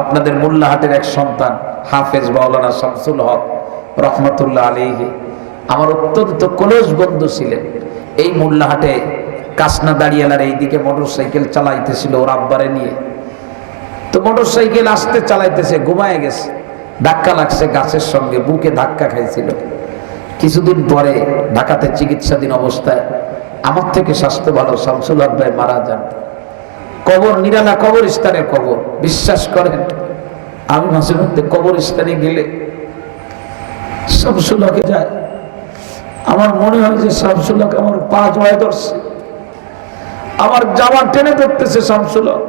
আপনাদের মোল্লাহাটের এক সন্তান হাফেজ মাওলানা শামসুল হক রহমতুল্লাহ আলাইহি আমার অত্যন্ত ক্লোজ বন্ধু ছিলেন। এই মোল্লাহাটে কাসনা দাঁড়িয়ালার এইদিকে মোটরসাইকেল চালাইতেছিল ওর আব্বারে নিয়ে। তো মোটরসাইকেল আসতে চালাইতেছে, ঘুমায় গেছে, ধাক্কা লাগছে গাছের সঙ্গে, বুকে ধাক্কা খাইছিল। কিছুদিন পরে ঢাকাতে চিকিৎসাধীন অবস্থায় আমার থেকে স্বাস্থ্য ভালো শামসুল হক ভাই মারা যান। কবর নিরালা কবরস্থানের কবর। বিশ্বাস করেন, আমি মাঝে মধ্যে কবরস্থানে গেলে শামসুল হকে যায়, আমার মনে হয় যে শামসুল হক আমার পা জড়ায় ধরছে, আমার জামা টেনে ধরতেছে। শামসুল হক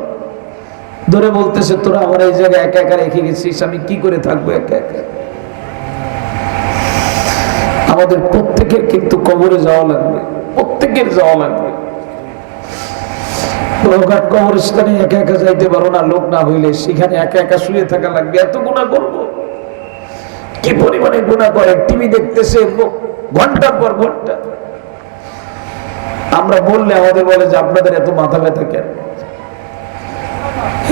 ধরে বলতেছে, তোরা আমার এই জায়গায় একা একা রেখে গেছিস, আমি কি করে থাকবো একা একা। আমাদের প্রত্যেকের কিন্তু কবরে যাওয়া লাগবে, প্রত্যেকের যাওয়া লাগবে। কবরস্থানে একা একা যাইতে পারো না, লোক না হইলে সেখানে একা একা শুয়ে থাকা লাগবে। এত গুনাহ করবো, কি পরিমাণে গুনাহ করে। টিভি দেখতেছে ঘন্টার পর ঘন্টা। আমরা বললে আমাদের বলে যে আপনাদের এত মাথা ব্যথা কেন।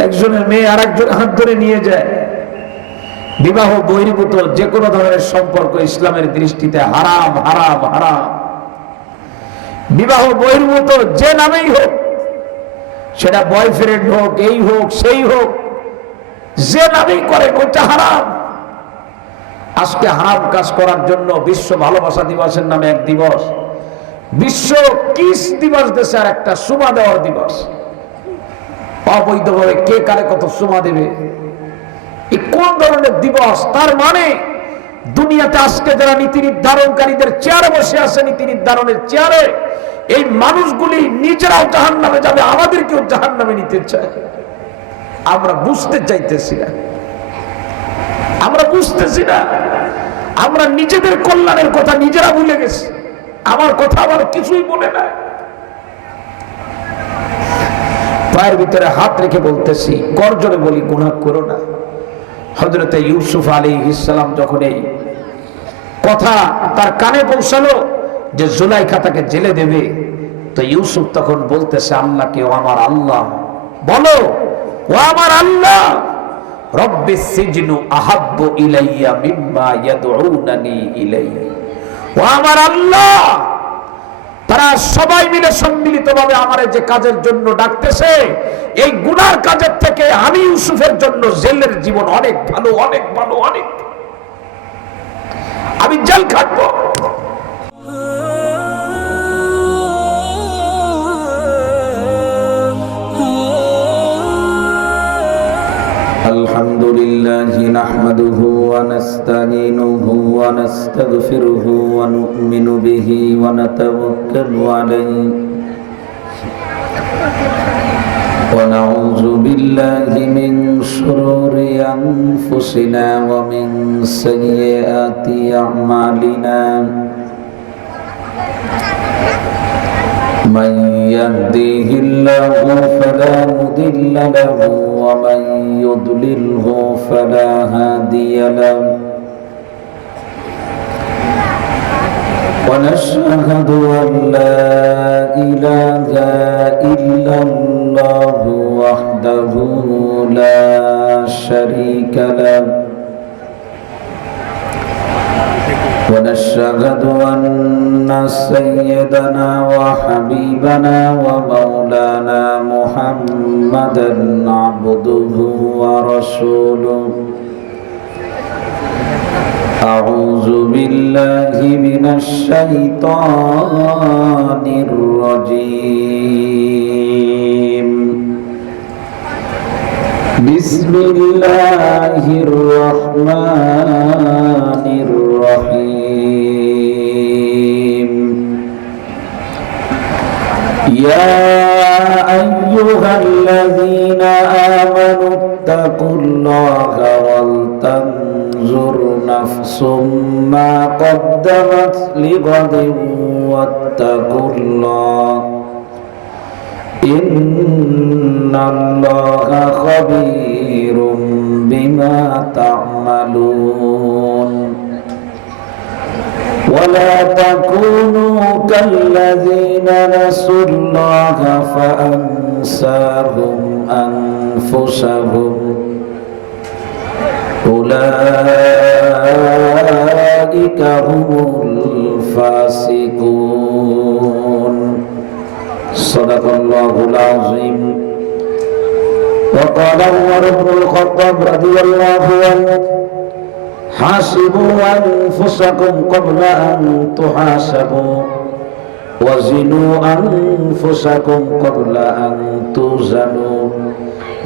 একজনের মেয়ে আর একজন হাত ধরে নিয়ে যায়। বিবাহ বহির্ভূত যে কোনো ধরনের সম্পর্ক ইসলামের দৃষ্টিতে হারাম, হারাম, হারাম। বিবাহ বহির্ভূত যে নামেই হোক, সেটা বয়ফ্রেন্ড হোক, এই হোক, সেই হোক, যে নামেই করে ওইটা হারাম। আজকে হারাম কাজ করার জন্য বিশ্ব ভালোবাসা দিবসের নামে এক দিবস, বিশ্ব কিস দিবস দেশে আর একটা, সুমা দেওয়ার দিবস। অবৈধভাবে কে কারে কত সুমা দেবে, কোন ধরনের দিবস? তার মানে দুনিয়াতে আজকে যারা নীতি নির্ধারণকারীদের চেয়ারে বসে আছে, নীতি নির্ধারণের চেয়ারে, এই মানুষগুলি নিজেরাও জাহান্নামে যাবে, আমাদেরকেও জাহান্নামে নিতে চায়। আমরা বুঝতে চাইতেছি না, আমরা বুঝতেছি না। আমরা নিজেদের কল্যাণের কথা নিজেরা ভুলে গেছি। আমার কথা আবার কিছুই বলে না। পায়ের ভিতরে হাত রেখে বলতেছি, করজোরে বলি, গুনাহ করো না। হযরতে ইউসুফ আলাইহিস সালাম যখন এই কথা তার কানে পৌঁছালো যে জুলাইখা তাকে জেলে দেবে, তো ইউসুফ তখন বলতেছে আল্লাহকে, ও আমার আল্লাহ, বলো, ও আমার আল্লাহ, রব্বিস সিজনু আহাব্বু ইলাইয়া মিম্মা ইয়াদউনানি ইলাইহি। ও আমার আল্লাহ, তারা সবাই মিলে সম্মিলিতভাবে আমার যে কাজের জন্য ডাকতেছে, এই গুনার কাজের থেকে আমি ইউসুফের জন্য জেলের জীবন অনেক ভালো, অনেক ভালো, অনেক। আমি জেল খাটবো। আলহামদুলিল্লাহি নাহমাদুহু ওয়া নাস্তাঈনুহু ওয়া নাস্তাগফিরুহু ওয়া নু'মিনু বিহি ওয়া নাতাওয়াক্কালু আলাইহি ওয়া নাউযু বিল্লাহি মিন শুরুরি আনফুসিনা ওয়া মিন সাইয়্যাতি আ'মালিনা। من يهده الله فلا مضل له ومن يضلله فلا هادي له ونشهد أن لا إله إلا الله وحده لا شريك له ونشهد أن سيدنا وحبيبنا ومولانا محمدا عبده ورسوله. أعوذ بالله من الشيطان الرجيم. بسم الله الرحمن الرحيم. يا أيها الذين آمنوا اتقوا الله ولتنظر نفس ما قدمت لغد واتقوا الله إن الله خبير بما تعملون. ولا تكونوا كالذين نسوا الله فأنساهم أنفسهم وأولئك هم الفاسقون صدق الله العظيم. وقال عمر بن الخطاب رضي الله عنه حاسبوا أنفسكم قبل أن تحاسبوا وزنوا أنفسكم قبل أن توزنوا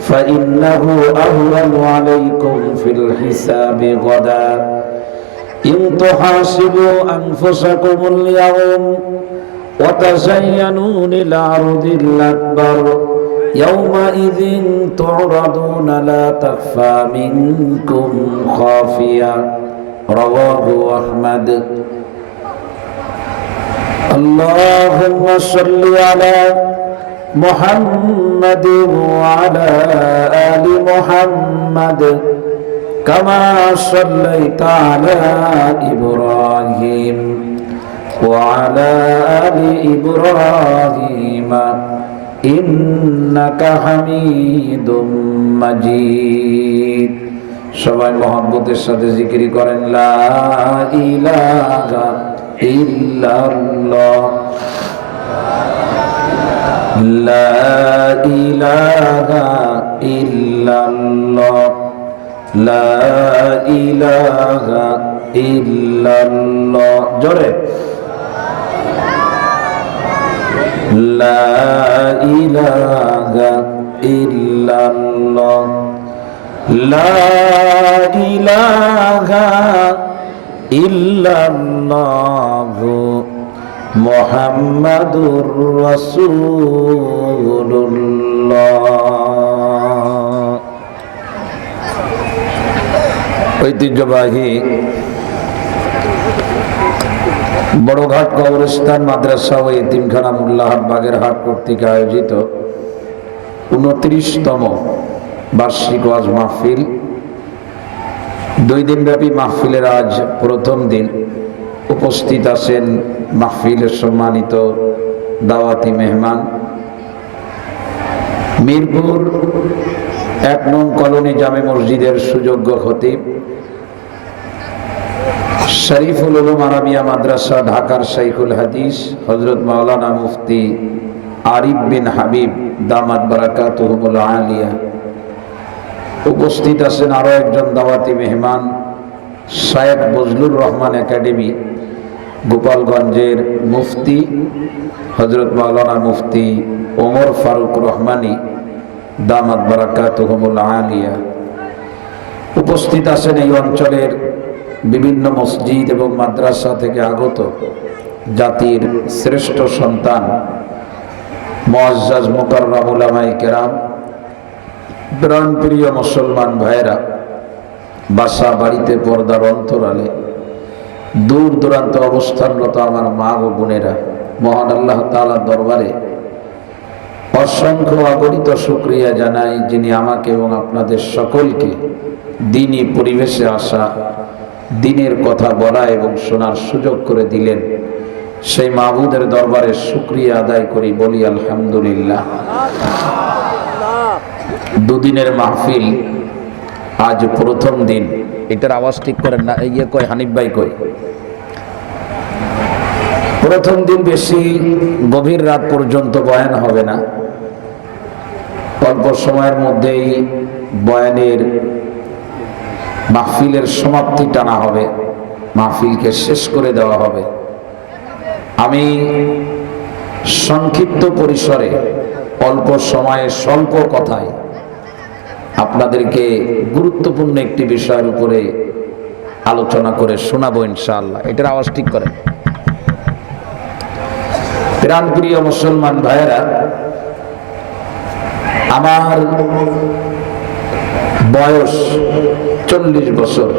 فإنه أهون عليكم في الحساب غدا إن تحاسبوا أنفسكم اليوم وتزينوا للعرض الأكبر يومئذ تعرضون لا تخفى منكم خافية رواه أحمد. اللهم صل على محمد وعلى آل محمد كما صليت على إبراهيم وعلى آل إبراهيم إنك حميد مجيد. সবাই মহব্বতের সাথে জিকির করেন লা ইলাহা ইল্লাল্লাহ লা ইলাহা ইল্লাল্লাহ লা ইলাহা ইল্লাল্লাহ জোরে লা ইলাহা ইল্লাল্লাহ লা ইলাহা ইল্লাল্লাহ মুহাম্মাদুর রাসূলুল্লাহ। ঐতিহ্যবাহী বড়ঘাট কবরস্থান মাদ্রাসা ও এতিমখানা মোল্লাহাট বাগেরহাট কর্তৃক আয়োজিত 29তম বার্ষিক ওয়াজ মাহফিল। 2 দিনব্যাপী মাহফিলের আজ প্রথম দিন। উপস্থিত আছেন মাহফিলের সম্মানিত দাওয়াতি মেহমান, মিরপুর 1 নং কলোনি জামে মসজিদের সুযোগ্য খতিব, শরীফুল উলুম আরাবিয়া মাদ্রাসা ঢাকার শাইখুল হাদিস হযরত মাওলানা মুফতি আরিফ বিন হাবিব দামাত বারাকাতুহুল আলিয়া। উপস্থিত আছেন আরো একজন দাওয়াতি মেহমান, শায়েখ বজলুর রহমান একাডেমি গোপালগঞ্জের মুফতি হযরত মাওলানা মুফতি ওমর ফারুক রহমানী দামাত বারাকাতুহুল আলিয়া। উপস্থিত আছেন এই অঞ্চলের বিভিন্ন মসজিদ এবং মাদ্রাসা থেকে আগত জাতির শ্রেষ্ঠ সন্তান মুআজ্জাজ মুকাররম উলামায়ে কেরাম, প্রাণপ্রিয় মুসলমান ভাইরা, বাসা বাড়িতে পর্দার অন্তরালে দূর দূরান্ত অবস্থানরত আমার মা ও বোনেরা, মহান আল্লাহ তাআলার দরবারে অসংখ্য অগণিত শুকরিয়া জানাই, যিনি আমাকে এবং আপনাদের সকলকে দ্বীনি পরিবেশে আসা, দ্বীনের কথা বলা এবং শোনার সুযোগ করে দিলেন। সেই মাবুদের দরবারে শুকরিয়া আদায় করি, বলি আলহামদুলিল্লাহ। 2 দিনের মাহফিল, আজ প্রথম দিন। এটার আওয়াজ ঠিক করেন না, কয় হানিফ ভাই কই। প্রথম দিন বেশি গভীর রাত পর্যন্ত বয়ান হবে না, অল্প সময়ের মধ্যেই বয়ানের মাহফিলের সমাপ্তি টানা হবে, মাহফিলকে শেষ করে দেওয়া হবে। আমি সংক্ষিপ্ত পরিসরে অল্প সময়ে স্বল্প কথায় আপনাদেরকে গুরুত্বপূর্ণ একটি বিষয়ের উপরে আলোচনা করে শোনাবো ইনশাআল্লাহ। এটার আওয়াজ ঠিক করেন। প্রাণপ্রিয় মুসলমান ভাইয়েরা, আমার বয়স 40 বছর,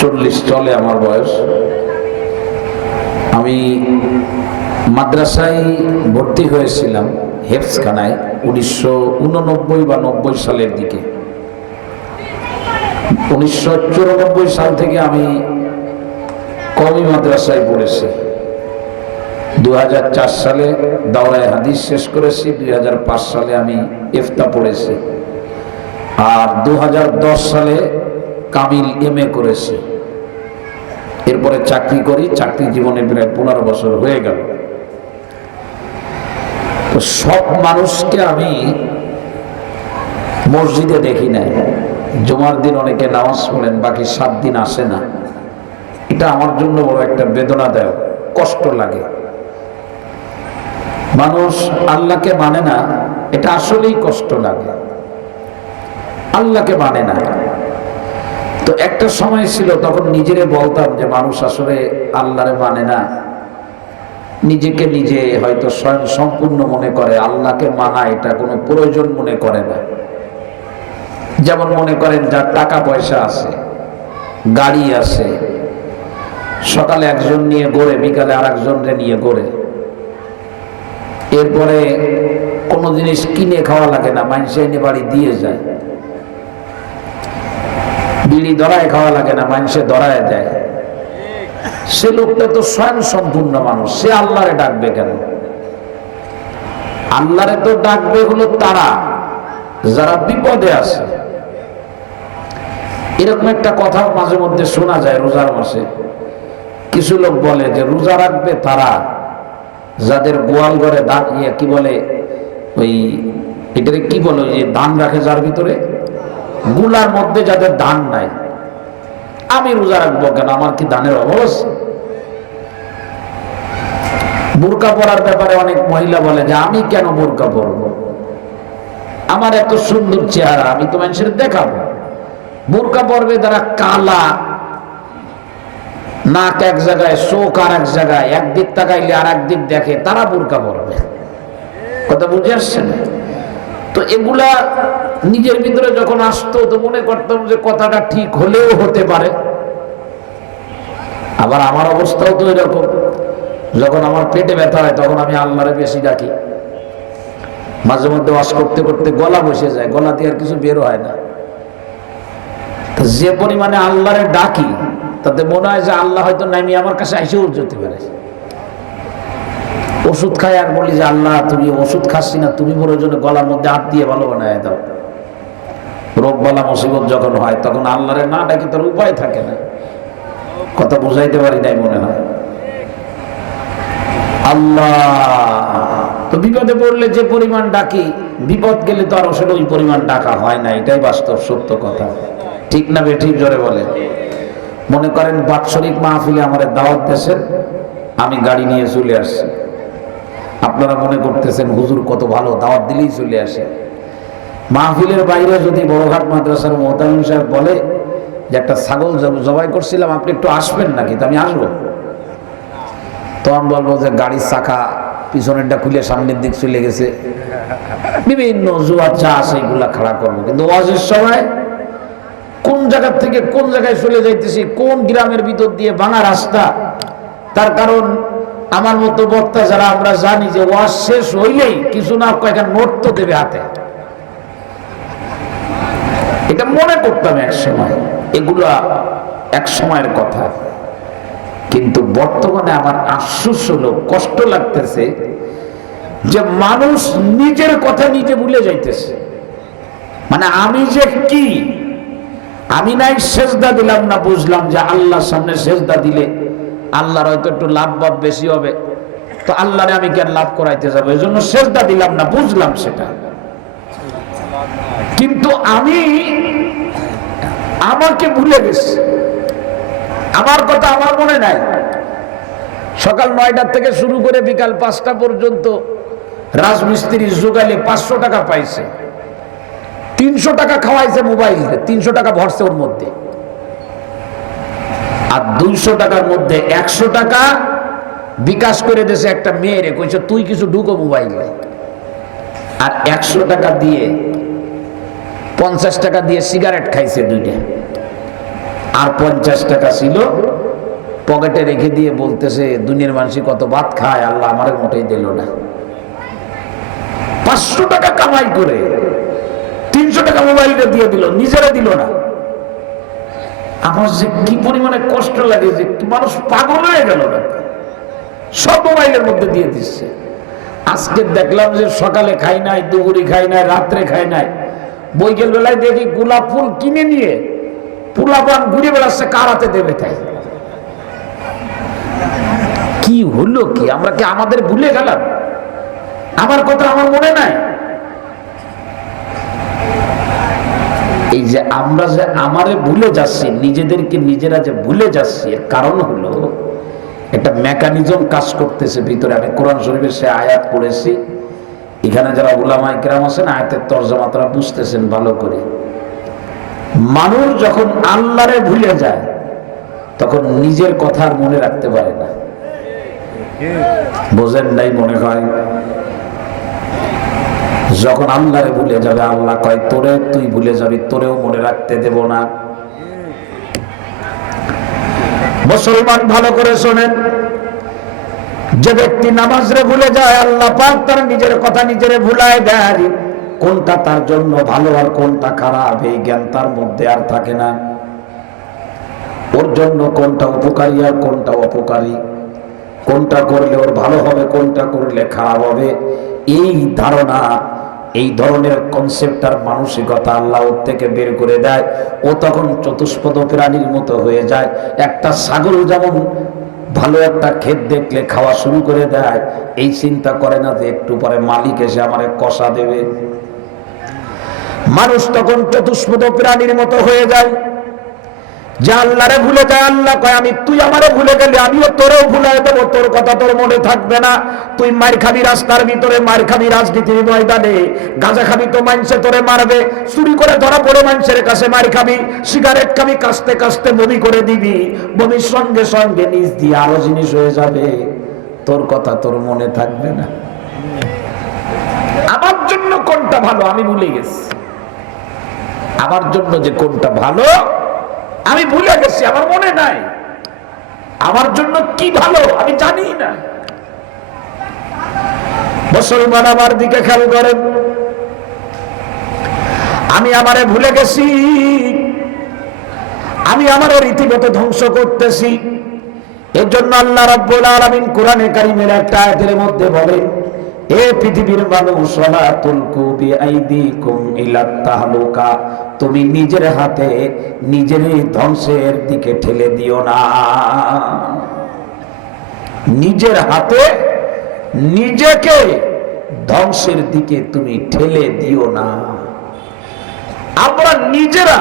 40 চলে আমার বয়স। আমি মাদ্রাসায় ভর্তি হয়েছিলাম হেফজখানায় 1989 বা 90 সালের দিকে। 1994 সাল থেকে আমি কওমি মাদ্রাসায় পড়েছি। 2004 সালে দাওরায়ে হাদিস শেষ করেছি। 2005 সালে আমি ইফতা পড়েছি। আর 2010 সালে কামিল MA করেছে। এরপরে চাকরি করি, চাকরি জীবনে প্রায় 15 বছর হয়ে গেল। তো সব মানুষকে আমি মসজিদে দেখি নাই। জুমার দিন অনেকে নামাজ পড়েন, বাকি 7 দিন আসে না। এটা আমার জন্য বড় একটা বেদনাদায়ক, কষ্ট লাগে। মানুষ আল্লাহকে মানে না, এটা আসলেই কষ্ট লাগে। আল্লাহকে মানে না। তো একটা সময় ছিল, তখন নিজেরে বলতাম যে মানুষ আসলে আল্লাহরে মানে না, নিজেকে নিজে হয়তো স্বয়ং সম্পূর্ণ মনে করে, আল্লাহকে মানা এটা কোনো প্রয়োজন মনে করে না। যেমন মনে করেন যার টাকা পয়সা আছে, গাড়ি আছে, সকালে একজন নিয়ে ঘোরে, বিকালে আর একজনকে নিয়ে ঘোরে। এরপরে কোনো জিনিস কিনে খাওয়া লাগে না, মানুষে এনে বাড়ি দিয়ে যায়। বিড়ি ধরায় খাওয়া লাগে না, মানুষে ধরায় দেয়। সে লোকটা তো স্বয়ং সম্পূর্ণ মানুষ, সে আল্লাহরে ডাকবে কেন? আল্লাহরে তো ডাকবে হলো তারা যারা বিপদে আছে। এরকম একটা কথা মাঝে মধ্যে শোনা যায় রোজার মাসে। কিছু লোক বলে যে রোজা রাখবে তারা যাদের গোয়াল ঘরে কি বলে, ওই এটারে কি বলে, যে ধান রাখে যার ভিতরে, গুলার মধ্যে যাদের ধান নাই। আমি রোজা রাখবো কেন? আমার কি ধানের অভাব আছে? বোরকা পরার ব্যাপারে অনেক মহিলা বলে যে আমি কেন বোরকা পরবো, আমার এত সুন্দর চেহারা, আমি তো মানুষের দেখাবো। বোরকা পরবে যারা কালা, নাক এক জায়গায়, চোখ আর এক জায়গায়, একদিক তাকাইলে আর একদিক দেখে, তারা বোরকা পরবে। কথা বুঝে আসছে না? তো এগুলা নিজের ভিতরে যখন আসতো তো মনে করতাম যে কথাটা ঠিক হলেও হতে পারে। আবার আমার অবস্থাও তো এরকম, যখন আমার পেটে ব্যথা হয় তখন আমি আল্লাহরে বেশি ডাকি। মাঝে মধ্যে ওয়াজ করতে করতে গলা বসে যায়, গলা দিয়ে আর কিছু বের হয় না। যে পরিমাণে আল্লাহরে ডাকি তাতে মনে হয় যে আল্লাহ হয়তো নামি আমার কাছে এসেও যেতে পারে। ওষুধ খাই আর বলি যে আল্লাহ তুমি ওষুধ খাচ্ছি না, তুমি প্রয়োজনে গলার মধ্যে হাত দিয়ে ভালো বানায় দাও। রোগ বালা মুসিবত যখন হয় তখন আল্লাহরে না ডাকি তার উপায় থাকে না। কথা বুঝাইতে পারি নাই মনে হয়। আল্লাহ তো বিপদে পড়লে যে পরিমাণ ডাকি, বিপদ গেলে তো আর আসলে ওই পরিমাণ ডাকা হয় না। এটাই বাস্তব সত্য কথা। ঠিক না বেঠিক জোরে বলে? মনে করেন বাৎসরিক মাহফিলে আমাদের দাওয়াত দেশের, আমি গাড়ি নিয়ে চলে আসছি। আপনারা মনে করতেছেন হুজুর কত ভালো, দাওয়াত দিলেই চলে আসে। মাহফিলের বাইরে যদি বড়ঘাট মাদ্রাসার মোহতামিম সাহেব বলে যে একটা ছাগল জবাই করছিলাম, আপনি একটু আসবেন নাকি? তো আমি আসবো। তো আমি বলবো যে গাড়ির চাকা পিছনেরটা খুলে সামনের দিক চলে গেছে, বিভিন্ন জুয়া চা সেইগুলা খাড়া করবো। কিন্তু ওয়াজের সময় কোন জায়গা থেকে কোন জায়গায় চলে যাইতেছি, কোন গ্রামের ভিতর দিয়ে ভাঙা রাস্তা, তার কারণ আমার মতো বক্তা যারা আমরা জানি যে ওয়াজ শেষ হইলেই কিছু না কয়েকটা নোট তো দেবে হাতে। এটা মনে করতাম এক সময়, এগুলা এক সময়ের কথা। কিন্তু বর্তমানে আমার আফসোস হলো, কষ্ট লাগতেছে যে মানুষ নিজের কথা নিজে ভুলে যাইতেছে। মানে আমি যে কি, আমি নাই সেজদা দিলাম না, বুঝলাম যে আল্লাহর সামনে সেজদা দিলে আল্লাহর হয়তো একটু লাভ ভাব বেশি হবে, তো আল্লাহরে আমি কেন লাভ করাইতে যাবো, এই জন্য সেজদা দিলাম না, বুঝলাম সেটা। কিন্তু আমি আমাকে ভুলে গেছি, আমার কথা আমার মনে নাই। সকাল 9টা থেকে শুরু করে বিকাল 5টা পর্যন্ত রাজমিস্ত্রি জোগালে 500 টাকা পাইছে, 300 টাকা খাওয়াইছে মোবাইল, 300 টাকা ভরছে ওর মধ্যে। আর 200 টাকার মধ্যে 100 টাকা বিকাশ করে দিয়েছে একটা মেয়েরে, কইছে তুই কিছু ঢুকো মোবাইলে। আর 100 টাকা দিয়ে 50 টাকা দিয়ে সিগারেট খাইছে 2টা। আর 50 টাকা ছিল পকেটে রেখে দিয়ে বলতেছে দুনিয়ার মানুষ কত ভাত খায়, আল্লাহ আমারে মোটেই দিল না। 500 টাকা কামাই করে 300 টাকা মোবাইলটা দিয়ে দিল, নিজেরা দিল না। আমার যে কি পরিমাণে কষ্ট লাগে যে মানুষ পাগল হয়ে গেল না, সব মোবাইলের মধ্যে দিয়ে দিচ্ছে। আজকে দেখলাম যে সকালে খাই নাই, দুপুরে খাই নাই, রাত্রে খাই নাই, বৈকেল বেলায় দেখি গোলাপ ফুল কিনে নিয়ে পোলাপান ঘুরে বেড়াচ্ছে, কার হাতে দেবে তাই? কি হলো কি? আমরা কি আমাদের ভুলে গেলাম? আমার কথা আমার মনে নাই? এই যে আমরা যে আমারে ভুলে যাচ্ছি, নিজেদেরকে নিজেরা যে ভুলে যাচ্ছি, এর কারণ হলো একটা মেকানিজম কাজ করতেছে ভিতরে। আমি কোরআন শরীফের সে আয়াত পড়েছি, এখানে যারা উলামা ইকরাম আছেন আয়াতের তরজমা তারা বুঝতেছেন ভালো করে। মানুষ যখন আল্লাহরে ভুলে যায় তখন নিজের কথা আর মনে রাখতে পারে না। বোঝেন নাই মনে হয়? যখন আল্লাহরে ভুলে যাবে, আল্লাহ কয় তোরে তুই ভুলে যাবি, তোরেও মনে রাখতে দেব না। মুসলমান ভালো করে শোনেন, যে ব্যক্তি নামাজরে ভুলে যায় আল্লাহ পাক তার নিজের কথা নিজেরে ভুলায় দেয়। কোনটা তার জন্য ভালো আর কোনটা খারাপ এই জ্ঞান তার মধ্যে আর থাকে না। ওর জন্য কোনটা উপকারী আর কোনটা অপকারী, কোনটা করলে ওর ভালো হবে কোনটা করলে খারাপ হবে, এই ধারণা, এই ধরনের কনসেপ্ট আর মানসিকতা আল্লাহ ওর থেকে বের করে দেয়। ও তখন চতুষ্পদ প্রাণীর মতো হয়ে যায়। একটা ছাগল যেমন ভালো একটা ক্ষেত দেখলে খাওয়া শুরু করে দেয়, এই চিন্তা করে না যে একটু পরে মালিক এসে আমারে কষা দেবে। মানুষ তখন চতুষ্পদ প্রাণীর মতো হয়ে যায়, যে আল্লাহরে ভুলে যায়। আল্লাহ কয় আমি, তুই আমারে ভুলে গেলি আমিও তোরেও ভুলাই দেবো, তোর কথা তোর মনে থাকবে না। তুই মার খাবি রাস্তার ভিতরে, মার খাবি রাজনীতির ময়দানে, গাঁজা খাবি তো মানুষে তোরে মারবে, চুরি করে ধরা পড়ে মানুষের কাছে মার খাবি, সিগারেট খাবি কাস্তে কাস্তে বমি করে দিবি, বমির সঙ্গে সঙ্গে নিজ দিয়ে আরো জিনিস হয়ে যাবে, তোর কথা তোর মনে থাকবে না। আমার জন্য কোনটা ভালো আমি ভুলে গেছি, আমার জন্য যে কোনটা ভালো আমি ভুলে গেছি, আমার মনে নাই। আমার জন্য কি ভালো আমি জানি না। মুসলমান আমার দিকে খেয়াল করেন, আমি আমারে ভুলে গেছি, আমি আমার রীতিমতো ধ্বংস করতেছি। এর জন্য আল্লাহ রাব্বুল আলামিন কোরআনে কারীমের একটা আয়াতের মধ্যে বলেন, এ পৃথিবীর মানুষ, ওয়ালা তুলকু বিআইদিকুম ইলাত তাহলুকা, তুমি নিজের হাতে নিজের ধ্বংসের দিকে ঠেলে দিও না। নিজের হাতে নিজেকে ধ্বংসের দিকে তুমি ঠেলে দিও না। আমরা নিজেরা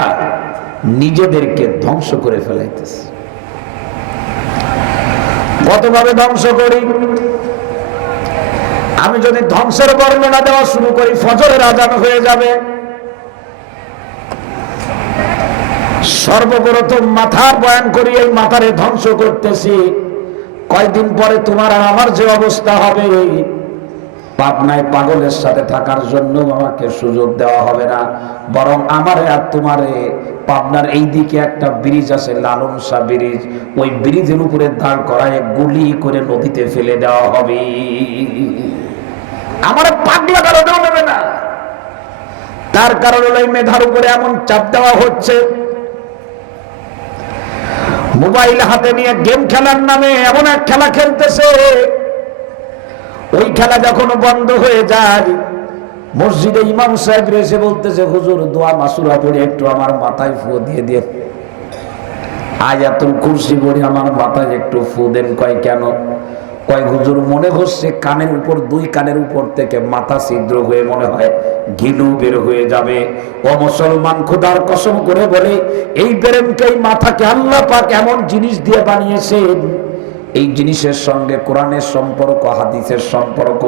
নিজেদেরকে ধ্বংস করে ফেলাইতেছি। কতভাবে ধ্বংস করি? আমি যদি ধ্বংসের বর্ণনা দেওয়া শুরু করি ফজরের আযান হয়ে যাবে। সর্বপ্রথম মাথার বয়ান করি, এই মাথারে ধ্বংস করতেছি। কয়দিন পরে তোমার আর আমার যে অবস্থা হবে, পাবনায় পাগলের সাথে থাকার জন্য আমাকে সুযোগ দেওয়া হবে না, বরং আমারে আর তোমারে পাবনার এই দিকে একটা ব্রিজ আছে, লালন শাহ ব্রিজ, ওই ব্রিজের উপরে দাঁড় করায় গুলি করে নদীতে ফেলে দেওয়া হবে। আমার পাগলা কারণেও নেবে না। তার কারণ হলো এই মেধার উপরে এমন চাপ দেওয়া হচ্ছে, মোবাইল হাতে নিয়ে গেম খেলার নামে এমন এক খেলা খেলতেছে, ওই খেলা যখন বন্ধ হয়ে যায়, মসজিদে ইমাম সাহেব এসে বলতেছে, হুজুর দোয়া মাসুরা পড়ে একটু আমার মাথায় ফু দিয়ে দিয়ে, আয়াতুল কুরসি পড়ে আমার মাথায় একটু ফু দেন। কয় কেন? কয় হুজুর মনে হচ্ছে কানের উপর, দুই কানের উপর থেকে মাথা ছিদ্র হয়ে মনে হয় ঘিলু বের হয়ে যাবে। ও মুসলমান, খোদার কসম করে বলে, এই ব্রেনকে, এই মাথাকে আল্লাহ পাক এমন জিনিস দিয়ে বানিয়েছেন, এই জিনিসের সঙ্গে কোরআনের সম্পর্ক, হাদিসের সম্পর্ক,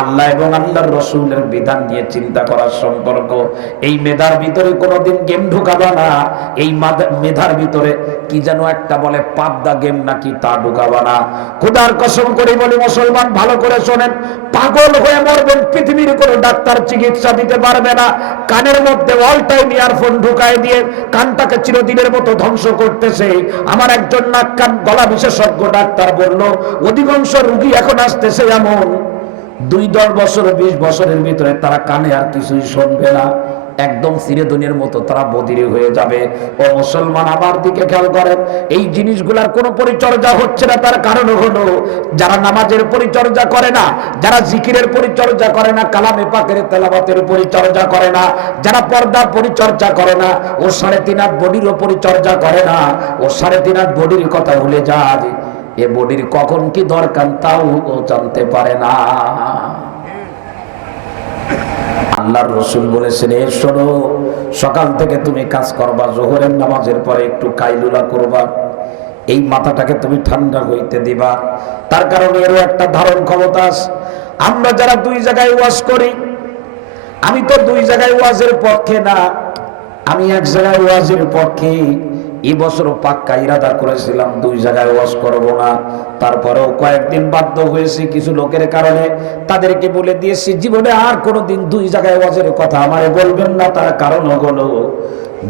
আল্লাহ এবং আল্লাহর রসুলের বিধান নিয়ে চিন্তা করার সম্পর্ক। এই মেধার ভিতরে কোনোদিন গেম ঢুকাবা না। এই মেধার ভিতরে কি যেন একটা বলে পাবদা গেম নাকি, তা ঢুকাবা না। খোদার কসম করে বলি মুসলমান, ভালো করে শোনেন, পাগল হয়ে মরবেন, পৃথিবীর কোনো ডাক্তার চিকিৎসা দিতে পারবে না। কানের মধ্যে অল টাইম ইয়ারফোন ঢুকায় দিয়ে কানটাকে চিরদিনের মতো ধ্বংস করতেছে। আমার একজন নাক কান গলা বিশেষজ্ঞ ডাক্তার বলল, অধিকাংশ রোগী এখন আসতেছে এমন 2-10 বছর 20 বছরের ভিতরে তারা কানে আর কিছুই শুনবে না। একদম চিরদিনের মতো তারা বদিরে হয়ে যাবে। ও মুসলমান, আমার দিকে খেয়াল করেন, এই জিনিসগুলোর কোনো পরিচর্যা হচ্ছে না। তার কারণ হলো যারা নামাজের পরিচর্যা করে না, যারা জিকিরের পরিচর্যা করে না, কালামে পাকের তেলাওয়াতের পরিচর্যা করে না, যারা পর্দার পরিচর্যা করে না, ও 3.5 হাত বডিরও পরিচর্যা করে না, ও 3.5 হাত বডির কথা ভুলে যায়। এ বডির কখন কি দরকার তাও ও জানতে পারে না। আল্লাহর রাসূল বলেছেন, এ শোনো, সকাল থেকে তুমি কাজ করবা, যোহরের নামাজের পরে একটু কাইলুলা করবা, এই মাথাটাকে তুমি ঠান্ডা হইতে দিবা। তার কারণে এরও একটা ধারণ ক্ষমতা আছে। আমরা যারা 2 জায়গায় ওয়াজ করি, আমি তো 2 জায়গায় ওয়াজের পক্ষে না, আমি 1 জায়গায় ওয়াজের পক্ষে। এই বছর পাক্কা ইরাদা করেছিলাম 2 জায়গায় ওয়াজ করব না। তারপরেও কয়েকদিন বাধ্য হয়েছি কিছু লোকের কারণে, তাদেরকে বলে দিয়েছি জীবনে আর কোনোদিন 2 জায়গায় ওয়াজের কথা আমারে বলবেন না। তার কারণ হলো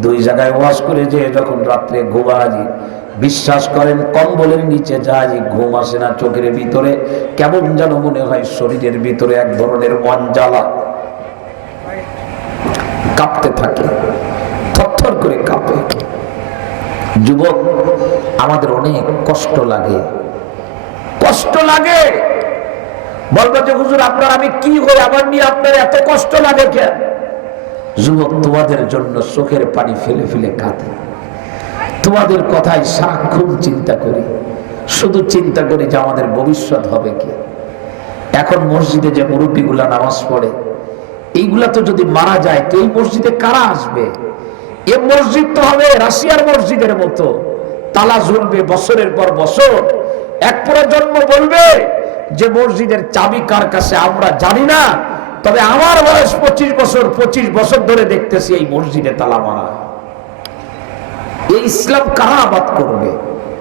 2 জায়গায় ওয়াজ করে যে যখন রাত্রে ঘুমাই, বিশ্বাস করেন কম্বলের নিচে যাই, ঘুম আসে না, চোখের ভিতরে কেমন যেন মনে হয় শরীরের ভিতরে এক ধরনের অঞ্জালা কাঁপতে থাকে, থরথর করে কাঁপে। যুবক, আমাদের অনেক কষ্ট লাগে, কষ্ট লাগে। বলবো যে হুজুর আপনার আমি কি হই, আমার নিয়ে আপনার এত কষ্ট লাগে কেন? যুবক, তোমাদের জন্য চোখের পানি ফেলে ফেলে কাঁদে, তোমাদের কথাই সারাক্ষণ চিন্তা করি, শুধু চিন্তা করি যে আমাদের ভবিষ্যৎ হবে কি। এখন মসজিদে যে মুরব্বীগুলা নামাজ পড়ে, এইগুলা তো যদি মারা যায় তো এই মসজিদে কারা আসবে? এই মসজিদ তো হবে রাশিয়ার মসজিদের মতো, তালা ঝুলবে বছরের পর বছর। এক প্রজন্ম বলবে যে মসজিদের চাবি কার কাছে আমরা জানি না, তবে আমার বয়স 25 বছর, 25 বছর ধরে দেখতেছি এই মসজিদে তালা মারা। এই ইসলাম কারা আবাদ করবে?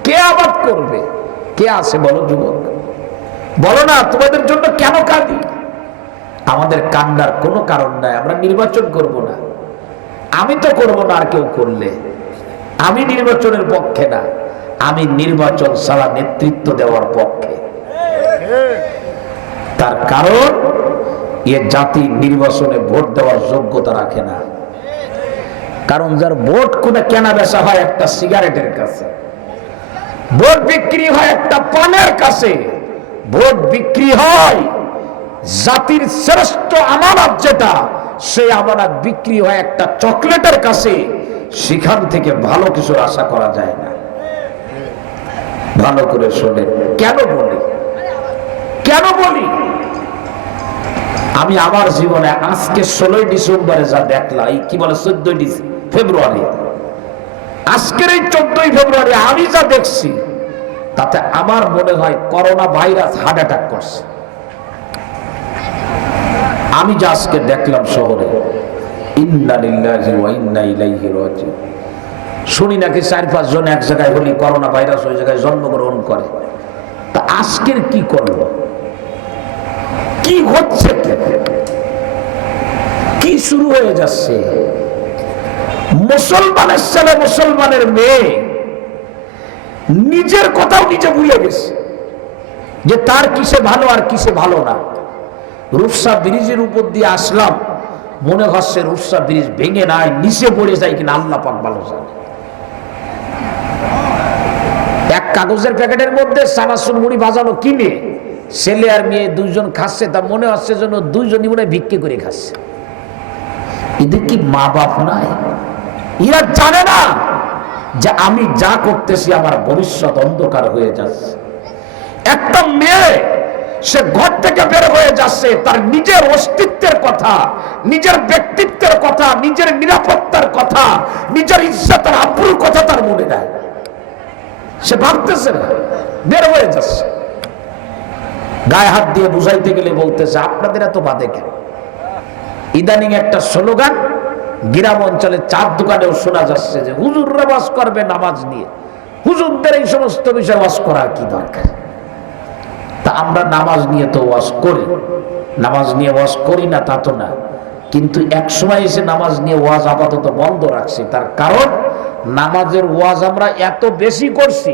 কে আবাদ করবে? কে আছে বলো যুবক? বলো না, তোমাদের জন্য কেন কাঁদি? আমাদের কান্নার কোনো কারণ নাই। আমরা নির্বাচন করব না, আমি তো করব না, আর কেউ করলে। আমি নির্বাচনের পক্ষে না, আমি নির্বাচন ছাড়া নেতৃত্ব দেওয়ার পক্ষে। তার কারণ এ জাতি নির্বাচনে ভোট দেওয়ার যোগ্যতা রাখে না। কারণ যার ভোট কোনে কেনা বেচা হয় একটা সিগারেটের কাছে, ভোট বিক্রি হয় একটা পানের কাছে, ভোট বিক্রি হয় জাতির শ্রেষ্ঠ আমানত যেটা, সেই আমানত বিক্রি হয় একটা চকলেটের কাছে। সেখান থেকে ভালো কিছুর আশা করা যায় না। ভালো করে শোনেন, কেন বলি, কেন বলি? আমি আমার জীবনে আজকে 16 ডিসেম্বরে যা দেখলাম, কি বলে 14 ফেব্রুয়ারি, আজকের এই 14 ফেব্রুয়ারি আমি যা দেখছি, তাতে আমার মনে হয় করোনা ভাইরাস হার্ট অ্যাটাক করছে। আমি যা আজকে দেখলাম শহরে, ইন্না লিল্লাহি ওয়া ইন্না ইলাইহি রাজিউন। শুনি নাকি 4-5 জন এক জায়গায় হলে করোনা ভাইরাস ওই জায়গায় জন্মগ্রহণ করে। তা আজকের কি করলো, কি হচ্ছে, কি শুরু হয়ে যাচ্ছে? মুসলমানের ছেলে, মুসলমানের মেয়ে নিজের কথাও নিজে ভুলে গেছে যে তার কিসে ভালো আর কিসে ভালো না। রূপসা ব্রিজের উপর দিয়ে আসলাম, মনে হচ্ছে রূপসা ব্রিজ ভেঙে নাই, নিচে পড়ে যায় কিনা আল্লাহ পাক ভালো জানে। এক কাগজের প্যাকেটের মধ্যে চানাচুর মুড়ি ভাজানো কিনে ছেলে আর মেয়ে 2 জন খাচ্ছে, তা মনে হচ্ছে যেন 2 জনই মনে ভিক্ষে করে খাচ্ছে। এদের কি মা বাপ নাই? এরা জানে না যে আমি যা করতেছি আমার ভবিষ্যৎ অন্ধকার হয়ে যাচ্ছে। একটা মেয়ে সে ঘর থেকে বের হয়ে যাচ্ছে, তার নিজের অস্তিত্বের কথা, নিজের ব্যক্তিত্বের কথা, নিজের নিরাপত্তার কথা, নিজের ইজ্জতের আব্রুর কথা তার মনে নাই। সে ভাবতেছে না, বের হয়ে যাচ্ছে। গায়ে হাত দিয়ে বুঝাইতে গেলে বলতেছে আপনাদের এত বাদে কেন? ইদানিং একটা স্লোগান গ্রাম অঞ্চলে 4 দোকানেও শোনা যাচ্ছে যে হুজুররা ওয়াজ করবে নামাজ নিয়ে। হুজুরদের এই সমস্ত বিষয়ে ওয়াজ করার কি দরকার? তা আমরা নামাজ নিয়ে তো ওয়াজ করি, নামাজ নিয়ে ওয়াজ করি না তা তো না, কিন্তু এক সময় এসে নামাজ নিয়ে ওয়াজ আপাতত বন্ধ রাখছি। তার কারণ নামাজের ওয়াজ আমরা এত বেশি করছি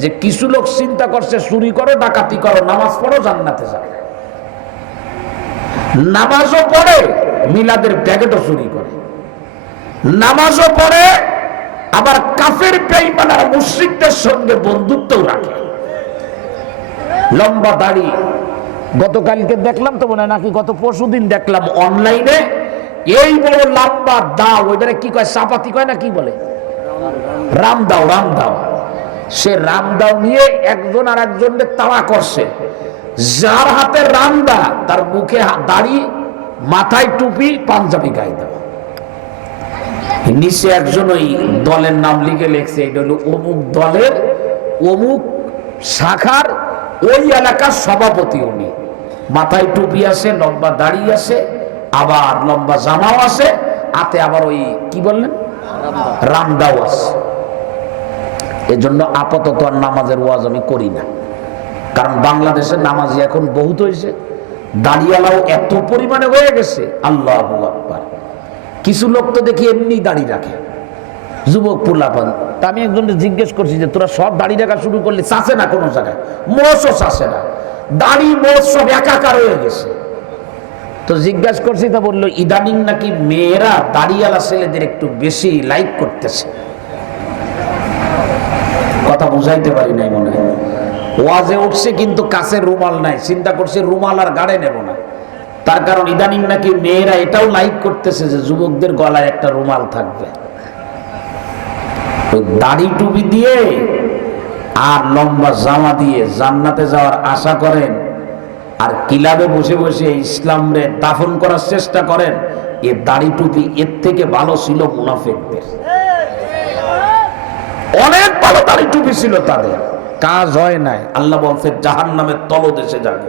যে কিছু লোক চিন্তা করছে চুরি করো, ডাকাতি করো, নামাজ পড়ো, জান্নাতে যাবে। নামাজও পড়ে, মিলাদের প্যাকেটও চুরি করে। নামাজও পড়ে, আবার কাফের বেঈমান আর মুশরিকদের সঙ্গে বন্ধুত্বও রাখে। লম্বা দাড়ি, গতকালকে দেখলাম তো মনে হয় নাকি গত পরশুদিন দেখলাম অনলাইনে, এই বড় লম্বা দাও, ওইটারে কি কয়, চাপাতি কয় না কি বলে, রামদাও, রামদাও। সে রামদাও নিয়ে একজন আর একজনকে তাড়া করছে। যার হাতে রামদা তার মুখে দাড়ি, মাথায় টুপি, পাঞ্জাবি গায়ে দেওয়া। নিচে একজন ওই দলের নাম লিখে লেখছে, এটা হলো অমুক দলের অমুক শাখার ওই এলাকার সভাপতি। উনি মাথায় টুপি আছে, লম্বা দাড়ি আছে, আবার লম্বা জামাও আছে, হাতে আবার ওই কি বললেন রামদাও আছে। এজন্য আপাতত আর নামাজের ওয়াজ আমি করি না, কারণ বাংলাদেশের নামাজি এখন বহুত হয়েছে, দাড়িওয়ালাও এত পরিমাণে হয়ে গেছে, আল্লাহু আকবার। কিছু লোক তো দেখি এমনি দাড়ি রাখে, যুবক পোলাপান। তা আমি একজনকে জিজ্ঞেস করছি যে তোরা সব দাড়ি রাখা শুরু করলে, চাষে না কোনো জায়গায়, মোষও চাষে না, দাড়ি মোষ সব একাকার হয়ে গেছে। তো জিজ্ঞাসা করছি, তা বললো ইদানিং নাকি মেয়েরা দাড়িওয়ালা ছেলেদের একটু বেশি লাইক করতেছে। কথা বুঝাইতে পারি নাই মনে হয়। ওয়াজে উঠছে কিন্তু কাছের রুমাল নাই, চিন্তা করছে রুমাল আর গাড়ে নেব না। তার কারণ ইদানিং নাকি মেয়েরা এটাও লাইক করতেছে যে যুবকদের গলায় একটা রুমাল থাকবে। ওই দাড়ি টুপি দিয়ে আর লম্বা জামা দিয়ে জান্নাতে যাওয়ার আশা করেন, আর কিলাবে বসে বসে ইসলামরে দাফন করার চেষ্টা করেন, এ দাড়ি টুপি এর থেকে ভালো ছিল মুনাফিকদের। অনেক ভালো দাড়ি টুপি ছিল তাদের, কাজ হয় নাই। আল্লাহ বলছে জাহান্নামের তলদেশে যাবে।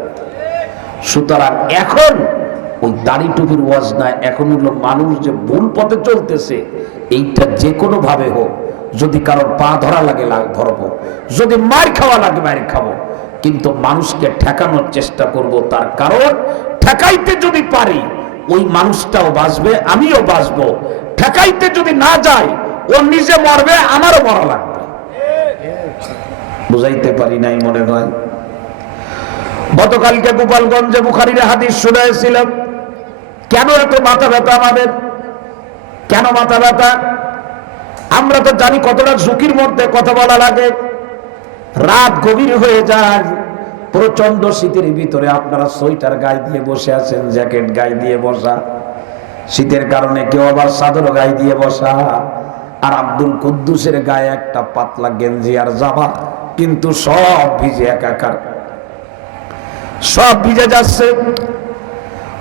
সুতরাং এখন ওই দাড়ি টুপির ওয়াজ নাই, এখন হলো মানুষ যে ভুল পথে চলতেছে, এইটা যে কোনো ভাবে হোক, যদি কারোর পা ধরা লাগে ধরবো, যদি মার খাওয়া লাগে মার খাবো, কিন্তু মানুষকে ঠেকানোর চেষ্টা করব। তার কারণ ঠেকাইতে যদি পারি ওই মানুষটাও বাঁচবে, আমিও বাঁচবো। ঠেকাইতে যদি না যাই, ও নিজে মরবে, আমারও মরা লাগবে। বুঝাইতে পারি নাই মনে হয়। গতকালকে গোপালগঞ্জে বুখারীর হাদিস শুনাইছিলাম। কেন এত মাথা ব্যথা আমাদের? কেন মাথা ব্যথা? আমরা তো জানি কতটা ঝুঁকির মধ্যে কথা বলা লাগে। রাত গভীর হয়ে যায়, প্রচন্ড শীতের ভিতরে আপনারা সোয়েটার গায়ে দিয়ে বসে আছেন, জ্যাকেট গায়ে দিয়ে বসা, শীতের কারণে কেউ আবার চাদর গায়ে দিয়ে বসা, আর আব্দুল কুদ্দুসের গায়ে একটা পাতলা গেঞ্জি আর জামা, কিন্তু সব ভিজে একাকার, সব ভিজে যাচ্ছে।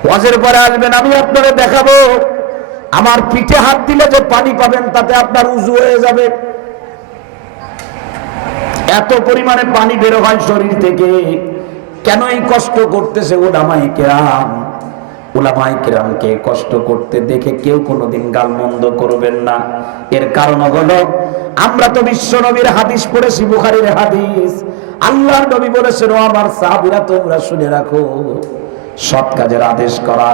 ওয়াজের পরে আসবেন, আমি আপনারা দেখাবো আমার পিঠে হাত দিলে যে পানি পাবেন তাতে আপনার উযু হয়ে যাবে। এত পরিমাণে পানি বের হয় শরীর থেকে। কেন এই কষ্ট করতেছে উলামায়ে কেরাম? উলামায়ে কেরামকে কষ্ট করতে দেখে কেউ কোনোদিন গালমন্দ করবেন না। এর কারণ হলো আমরা তো বিশ্ব নবীর হাদিস পড়েছি, বুখারীর হাদিস। আল্লাহর নবী বলেছেন, ও আমার সাহাবীরা তোমরা শুনে রাখো, সৎ কাজের আদেশ করা,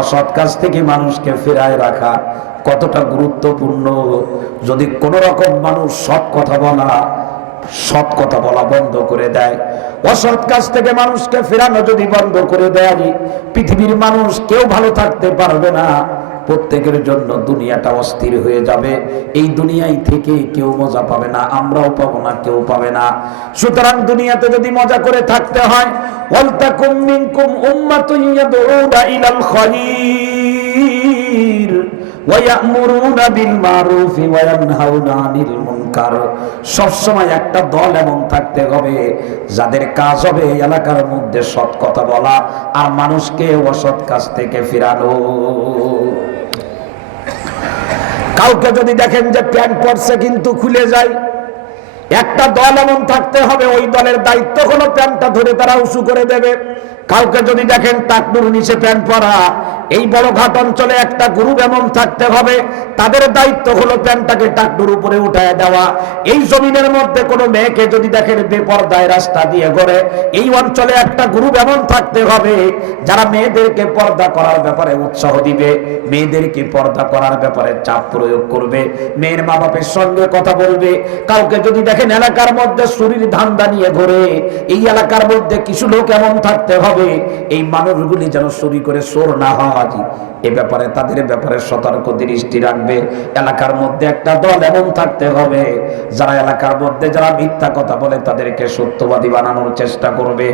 অসৎ কাজ থেকে মানুষকে ফেরায় রাখা কতটা গুরুত্বপূর্ণ। যদি কোন রকম মানুষ সৎ কথা বলা বন্ধ করে দেয়, অসৎ কাজ থেকে মানুষকে ফেরানো যদি বন্ধ করে দেয়, পৃথিবীর মানুষ কেউ ভালো থাকতে পারবে না। প্রত্যেকের জন্য দুনিয়াটা অস্থির হয়ে যাবে। এই দুনিয়ায় থেকে কেউ মজা পাবে না, আমরাও পাবো না, কেউ পাবে না। সুতরাং দুনিয়াতে যদি মজা করে থাকতে হয়, ওয়ালতাকুম মিনকুম উম্মাতুন ইয়াদউনা ইলাল খায়র ওয়া ইয়া'মুরুনা বিল মারুফি ওয়া ইয়ানহাউনা আনিল মুনকার। সব সময় একটা দল এমন থাকতে হবে যাদের কাজ হবে এলাকার মধ্যে সৎ কথা বলা আর মানুষকে অসৎ কাজ থেকে ফেরানো। কাউকে যদি দেখেন যে প্যান্ট পরছে কিন্তু খুলে যায়, একটা দল এমন থাকতে হবে ওই দলের দায়িত্ব হলো প্যান্টটা ধরে তারা উঁচু করে দেবে। কাউকে যদি দেখেন টাকনুর নিচে প্যান্ট পরা, এই বড় ঘাট অঞ্চলে একটা গ্রুপ এমন থাকতে হবে তাদের দায়িত্ব হলো প্যান্টটাকে টাকনুর উপরে উঠায় দেওয়া। এই জমিনের মধ্যে কোনো মেয়েকে যদি দেখেন বেপরদায় রাস্তা দিয়ে ঘোরে, এই অঞ্চলে একটা গ্রুপ এমন থাকতে হবে যারা মেয়েদেরকে পর্দা করার ব্যাপারে উৎসাহ দিবে, মেয়েদেরকে পর্দা করার ব্যাপারে চাপ প্রয়োগ করবে, মেয়ের মা বাপের সঙ্গে কথা বলবে। কাউকে যদি দেখেন এলাকার মধ্যে চুরির ধান্দা নিয়ে ঘোরে, এই এলাকার মধ্যে কিছু লোক এমন থাকতে হবে এই মানুষগুলি যেন চুরি করে চোর না হয়, এ ব্যাপারে তাদের ব্যাপারে সতর্ক দৃষ্টি রাখবে। এলাকার মধ্যে একটা দল এমন থাকতে হবে যারা এলাকার মধ্যে যারা মিথ্যা কথা বলে তাদেরকে সত্যবাদী বানানোর চেষ্টা করবে।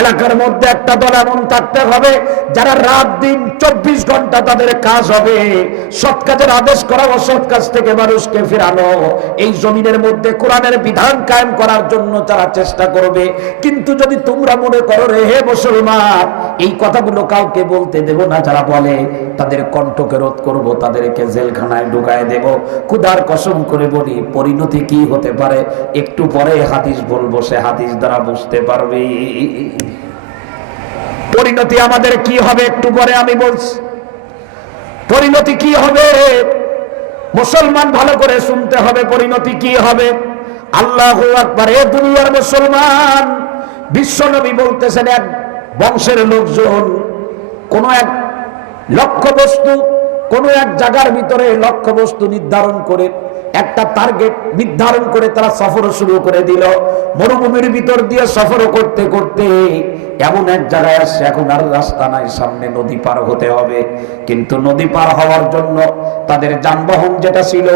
এলাকার মধ্যে একটা দল এমন থাকতে হবে যারা রাত দিন 24 ঘন্টা তাদের কাজ হবে সৎ কাজের আদেশ করা, অসৎ কাজ থেকে মানুষকে ফেরানো। এই জমিনের মধ্যে কোরআনের বিধান কায়েম করার জন্য তারা চেষ্টা করবে। কিন্তু যদি তোমরা মনে করো রে হে মুসলমান এই কথাগুলো কাউকে বলতে দেব না, যারা বলে তাদের কণ্ঠকে রোধ করব, তাদেরকে জেলখানায় ঢুকায় দেব, খোদার কসম করে বলি পরিণতি কি হতে পারে একটু পরে হাদিস বলবো, সে হাদিস দ্বারা বুঝতে পারবে পরিণতি আমাদের কি হবে। একটু পরে আমি বলছি পরিণতি কি হবে। মুসলমান ভালো করে শুনতে হবে পরিণতি কি হবে। আল্লাহু আকবার। এ দুনিয়ার মুসলমান, বিশ্বনবী বলতেছেন এক বংশের লোকজন কোন এক লক্ষ্যবস্তু, কোন এক জায়গার ভিতরে লক্ষ্যবস্তু নির্ধারণ করে একটা টার্গেট নির্ধারণ করে তারা সফর শুরু করে দিল। মরুভূমির ভিতর দিয়ে সফর করতে করতে এমন এক জায়গায় আসছে এখন আর রাস্তা নাই, সামনে নদী পার হতে হবে। কিন্তু নদী পার হওয়ার জন্য তাদের যানবাহন যেটা ছিল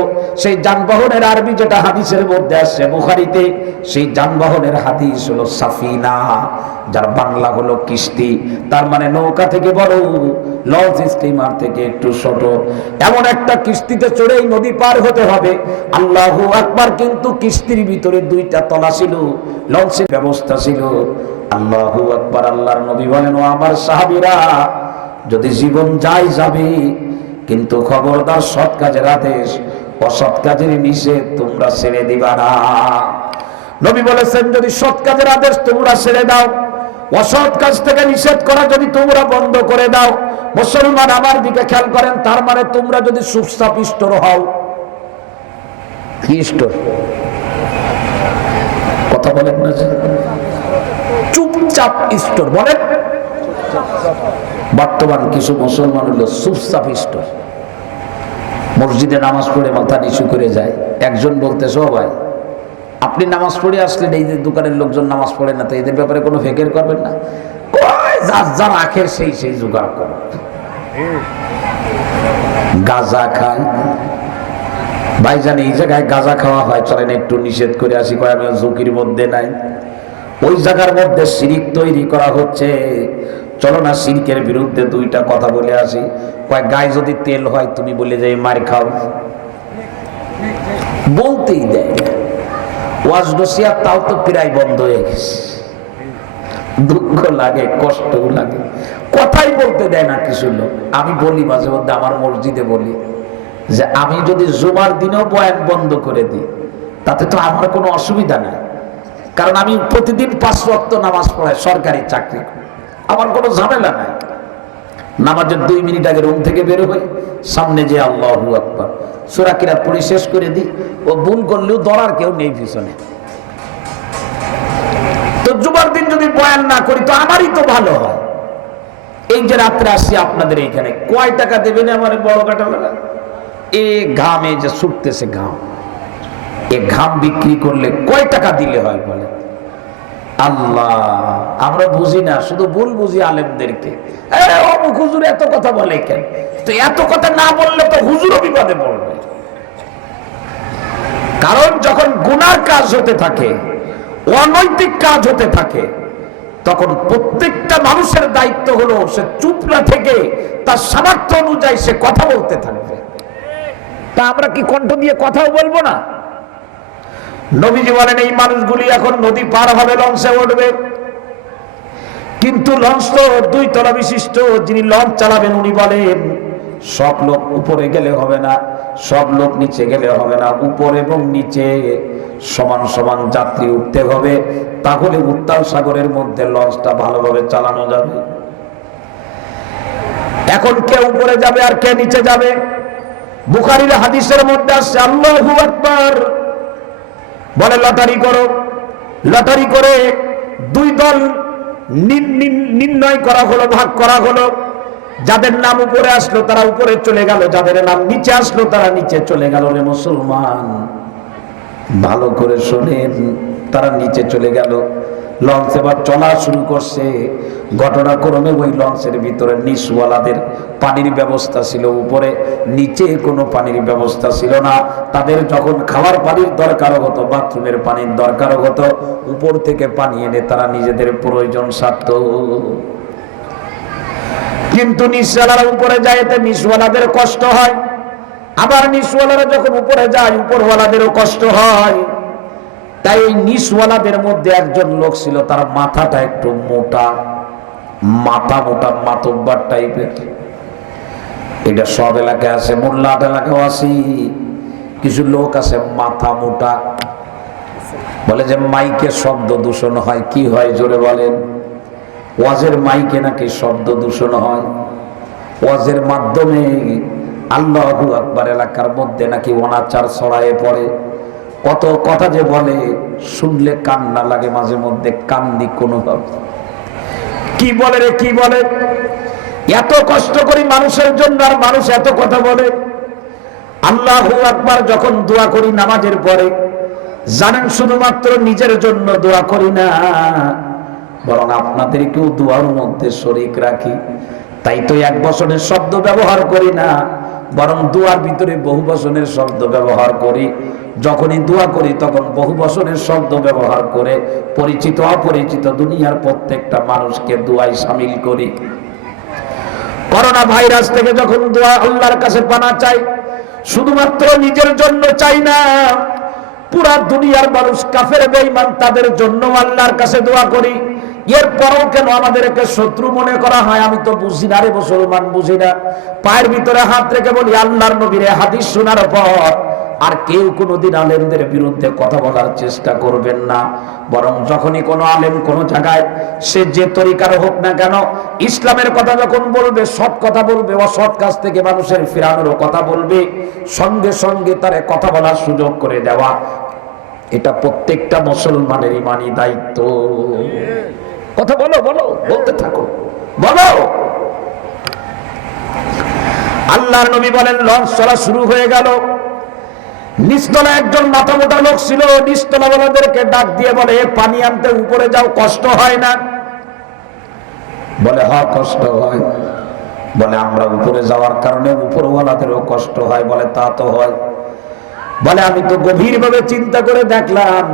সেই যানবাহনের আরবি যেটা হাদিসের মধ্যে আসছে বুখারীতে, সেই যানবাহনের হাদিস হলো সাফিনা, যার বাংলা হলো কিস্তি। তার মানে নৌকা থেকে বড়, লঞ্চ স্টিমার থেকে একটু ছোট, এমন একটা কিস্তিতে চড়েই নদী পার হতে হবে। আল্লাহু আকবার। কিন্তু কিস্তির ভিতরে দুইটা তলা ছিল, লঞ্চের ব্যবস্থা ছিল। আল্লাহু আকবার। আল্লাহর নবী বলেন ও আমার সাহাবীরা যদি জীবন যায় যাবে, কিন্তু খবরদার সৎ কাজের আদেশ অসৎ কাজের নিষেধ তোমরা ছেড়ে দিবা না। নবী বলেছেন যদি সৎ কাজের আদেশ তোমরা ছেড়ে দাও, অসৎ কাজ থেকে নিষেধ করা যদি তোমরা বন্ধ করে দাও, মুসলমান আমার দিকে খেয়াল করেন, তার মানে তোমরা যদি চুপচাপ স্টোর হও। কি স্টোর? কথা বলেন না, চুপচাপ স্টোর বলেন। বর্তমান কিছু মুসলমান হলো চুপচাপ স্টোর। মসজিদে নামাজ পড়ে মাথা নিচু করে যায়। একজন বলতেছে ও ভাই আপনি নামাজ পড়ে আসলেন, এই যে দোকানের লোকজন নামাজ পড়ে না, তো এদের ব্যাপারে কোনো ফিকির করবেন না? যার যার আখের সেই সেই জোগাড় করে গাঁজা খায়। ভাইজান এই জায়গায় গাঁজা খাওয়া হয়, চলেন একটু নিষেধ করে আসি। কয় আমি ঝুঁকির মধ্যে নাই, ওই জায়গার মধ্যে শিরিক তৈরি করা হচ্ছে, চলো না শিরকের বিরুদ্ধে দুইটা কথা বলে আসি। কয় গায়ে যদি তেল হয় তুমি বলে যাই মার খাও, বলতেই দেয় না। ওয়াজ নসিহত তাও তো প্রায় বন্ধ হয়ে গেছে। দুঃখ লাগে, কষ্টও লাগে, কথাই বলতে দেয় না কিছু লোক। আমি বলি মাঝে মধ্যে আমার মসজিদে বলি যে আমি যদি জুমার দিনেও বয়ান বন্ধ করে দিই তাতে তো আমার কোনো অসুবিধা নাই, কারণ আমি প্রতিদিন 5 ওয়াক্ত নামাজ পড়াই, সরকারি চাকরি, আমার কোনো ঝামেলা নাই। নামাজের 2 মিনিট আগে রুম থেকে বের হই, সামনে যে আল্লাহু আকবার সূরা কিরাত পড়ে শেষ করে দিই। ও ভুল করলেও ধরার কেউ নেই পিছনে। তো জুমার দিন যদি বয়ান না করি তো আমারই তো ভালো হয়। এই যে রাত্রে আসি আপনাদের এইখানে, কয় টাকা দেবেন আমার বড় কাটালারা? এ ঘামে যে ছুটতেছে ঘাম, এ ঘাম বিক্রি করলে কয় টাকা দিলে হয় বলে? আল্লাহ, আমরা বুঝি না, শুধু ভুল বুঝি আলেমদেরকে। অমুক হুজুর এত কথা বলে কেন? তো এত কথা না বললে তো হুজুরও বিপদে পড়বে। কারণ যখন গুনার কাজ হতে থাকে, অনৈতিক কাজ হতে থাকে, তখন প্রত্যেকটা মানুষের দায়িত্ব হলো সে চুপ না থেকে তার সামর্থ্য অনুযায়ী সে কথা বলতে থাকবে। তা আমরা কি কণ্ঠ দিয়ে কথাও বলবো না? নবীজি বলেন এই মানুষগুলি এখন নদী পার হবে, লঞ্চে উঠবে, কিন্তু লঞ্চ তো 2 তলা বিশিষ্ট। যিনি লঞ্চ চালাবেন উনি বলেন সব লোক উপরে গেলে হবে না, সব লোক নিচে গেলে হবে না, উপর এবং নিচে সমান সমান যাত্রী উঠতে হবে, তাহলে উত্তাল সাগরের মধ্যে লঞ্চটা ভালোভাবে চালানো যাবে। এখন কে উপরে যাবে আর কে নিচে যাবে? বুখারীর হাদিসের মধ্যে আসছে আল্লাহু আকবার বলে লটারি করো। লটারি করে 2 দল নির্ণয় করা হলো, ভাগ করা হলো। যাদের নাম উপরে আসলো তারা উপরে চলে গেল, যাদের নাম নিচে আসলো তারা নিচে চলে গেল। রে মুসলমান ভালো করে শোনেন, তারা নিচে চলে গেল। লঞ্চ এবার চলা শুরু করছে। ঘটনাক্রমে ওই লঞ্চের ভিতরে নিচওয়ালাদের পানির ব্যবস্থা ছিল উপরে, নিচে কোনো পানির ব্যবস্থা ছিল না। তাদের যখন খাওয়ার পানির দরকার হতো, বাথরুমের পানির দরকার হতো, উপর থেকে পানি এনে তারা নিজেদের প্রয়োজন সারত। কিন্তু নিচওয়ালারা উপরে যায়, এতে নিচওয়ালাদের কষ্ট হয়। আবার নিচওয়ালারা যখন উপরে যায়, উপরওয়ালাদেরও কষ্ট হয়। তাই এই নিচওয়ালাদের মধ্যে একজন লোক ছিল, তার মাথাটা একটু মোটা, মাথা মোটা, মাতব্বার টাইপের। এটা সব এলাকায় আছে, মোল্লাট এলাকাও আছে। কিছু লোক আছে মাথা মোটা, বলে যে মাইকে শব্দ দূষণ হয়। কি হয় জোরে বলেন? ওয়াজের মাইকে নাকি শব্দ দূষণ হয়। ওয়াজের মাধ্যমে আল্লাহু আকবার এলাকার মধ্যে নাকি অনাচার ছড়ায়ে পড়ে। কত কথা যে বলে, শুনলে কান্না লাগে, মাঝে মধ্যে কান্দি কোনোভাবে। কি বলে রে, কি বলে? এত কষ্ট করি মানুষের জন্য, আর মানুষ এত কথা বলে। আল্লাহু আকবার যখন দোয়া করি নামাজের পরে, জানেন শুধুমাত্র নিজের জন্য দোয়া করি না, বরং আপনাদেরকেও দোয়ার মধ্যে শরীক রাখি। তাই তো এক বচনের শব্দ ব্যবহার করি না, বরং দোয়ার ভিতরে বহু বচনের শব্দ ব্যবহার করি। যখনই দোয়া করি তখন বহু বচনের শব্দ ব্যবহার করে পরিচিত অপরিচিত দুনিয়ার প্রত্যেকটা মানুষকে দোয়ায় শামিল করি। করোনা ভাইরাস থেকে যখন দোয়া আল্লাহর কাছে পানা চাই, শুধুমাত্র নিজের জন্য চাই না, পুরা দুনিয়ার মানুষ কাফের বেঈমান তাদের জন্য আল্লাহর কাছে দোয়া করি। এরপরও কেন আমাদেরকে শত্রু মনে করা হয় আমি তো বুঝি না রে মুসলমান, বুঝি না। পায়ের ভিতরে হাত রেখে বলি আল্লাহর নবীর হাদিস শোনার পর আর কেউ কোনোদিন আলেমদের বিরুদ্ধে কথা বলার চেষ্টা করবেন না। বরং যখনই কোনো আলেম কোনো জায়গায়, সে যে তরিকার হোক না কেন, ইসলামের কথা যখন বলবে, সৎ কথা বলবে, অসৎ কাজ থেকে মানুষের ফিরানোর কথা বলবে, সঙ্গে সঙ্গে তারে কথা বলার সুযোগ করে দেওয়া, এটা প্রত্যেকটা মুসলমানের ইমানি দায়িত্ব। কথা বলো, বলো, বলতে থাকো, বলো। আল্লাহর নবী বলেন, লঞ্চ চলা শুরু হয়ে গেল। নিচতলা একজন মাথা মোটা লোক ছিল, নিচতলা ওয়ালাদেরকে ডাক দিয়ে বলে, পানি আনতে উপরে যাও, কষ্ট হয় না? বলে হ্যাঁ কষ্ট হয়। বলে আমরা উপরে যাওয়ার কারণে উপরওয়ালাদেরও কষ্ট হয়? বলে তা তো হয়। বলে আমি তো গভীরভাবে চিন্তা করে দেখলাম,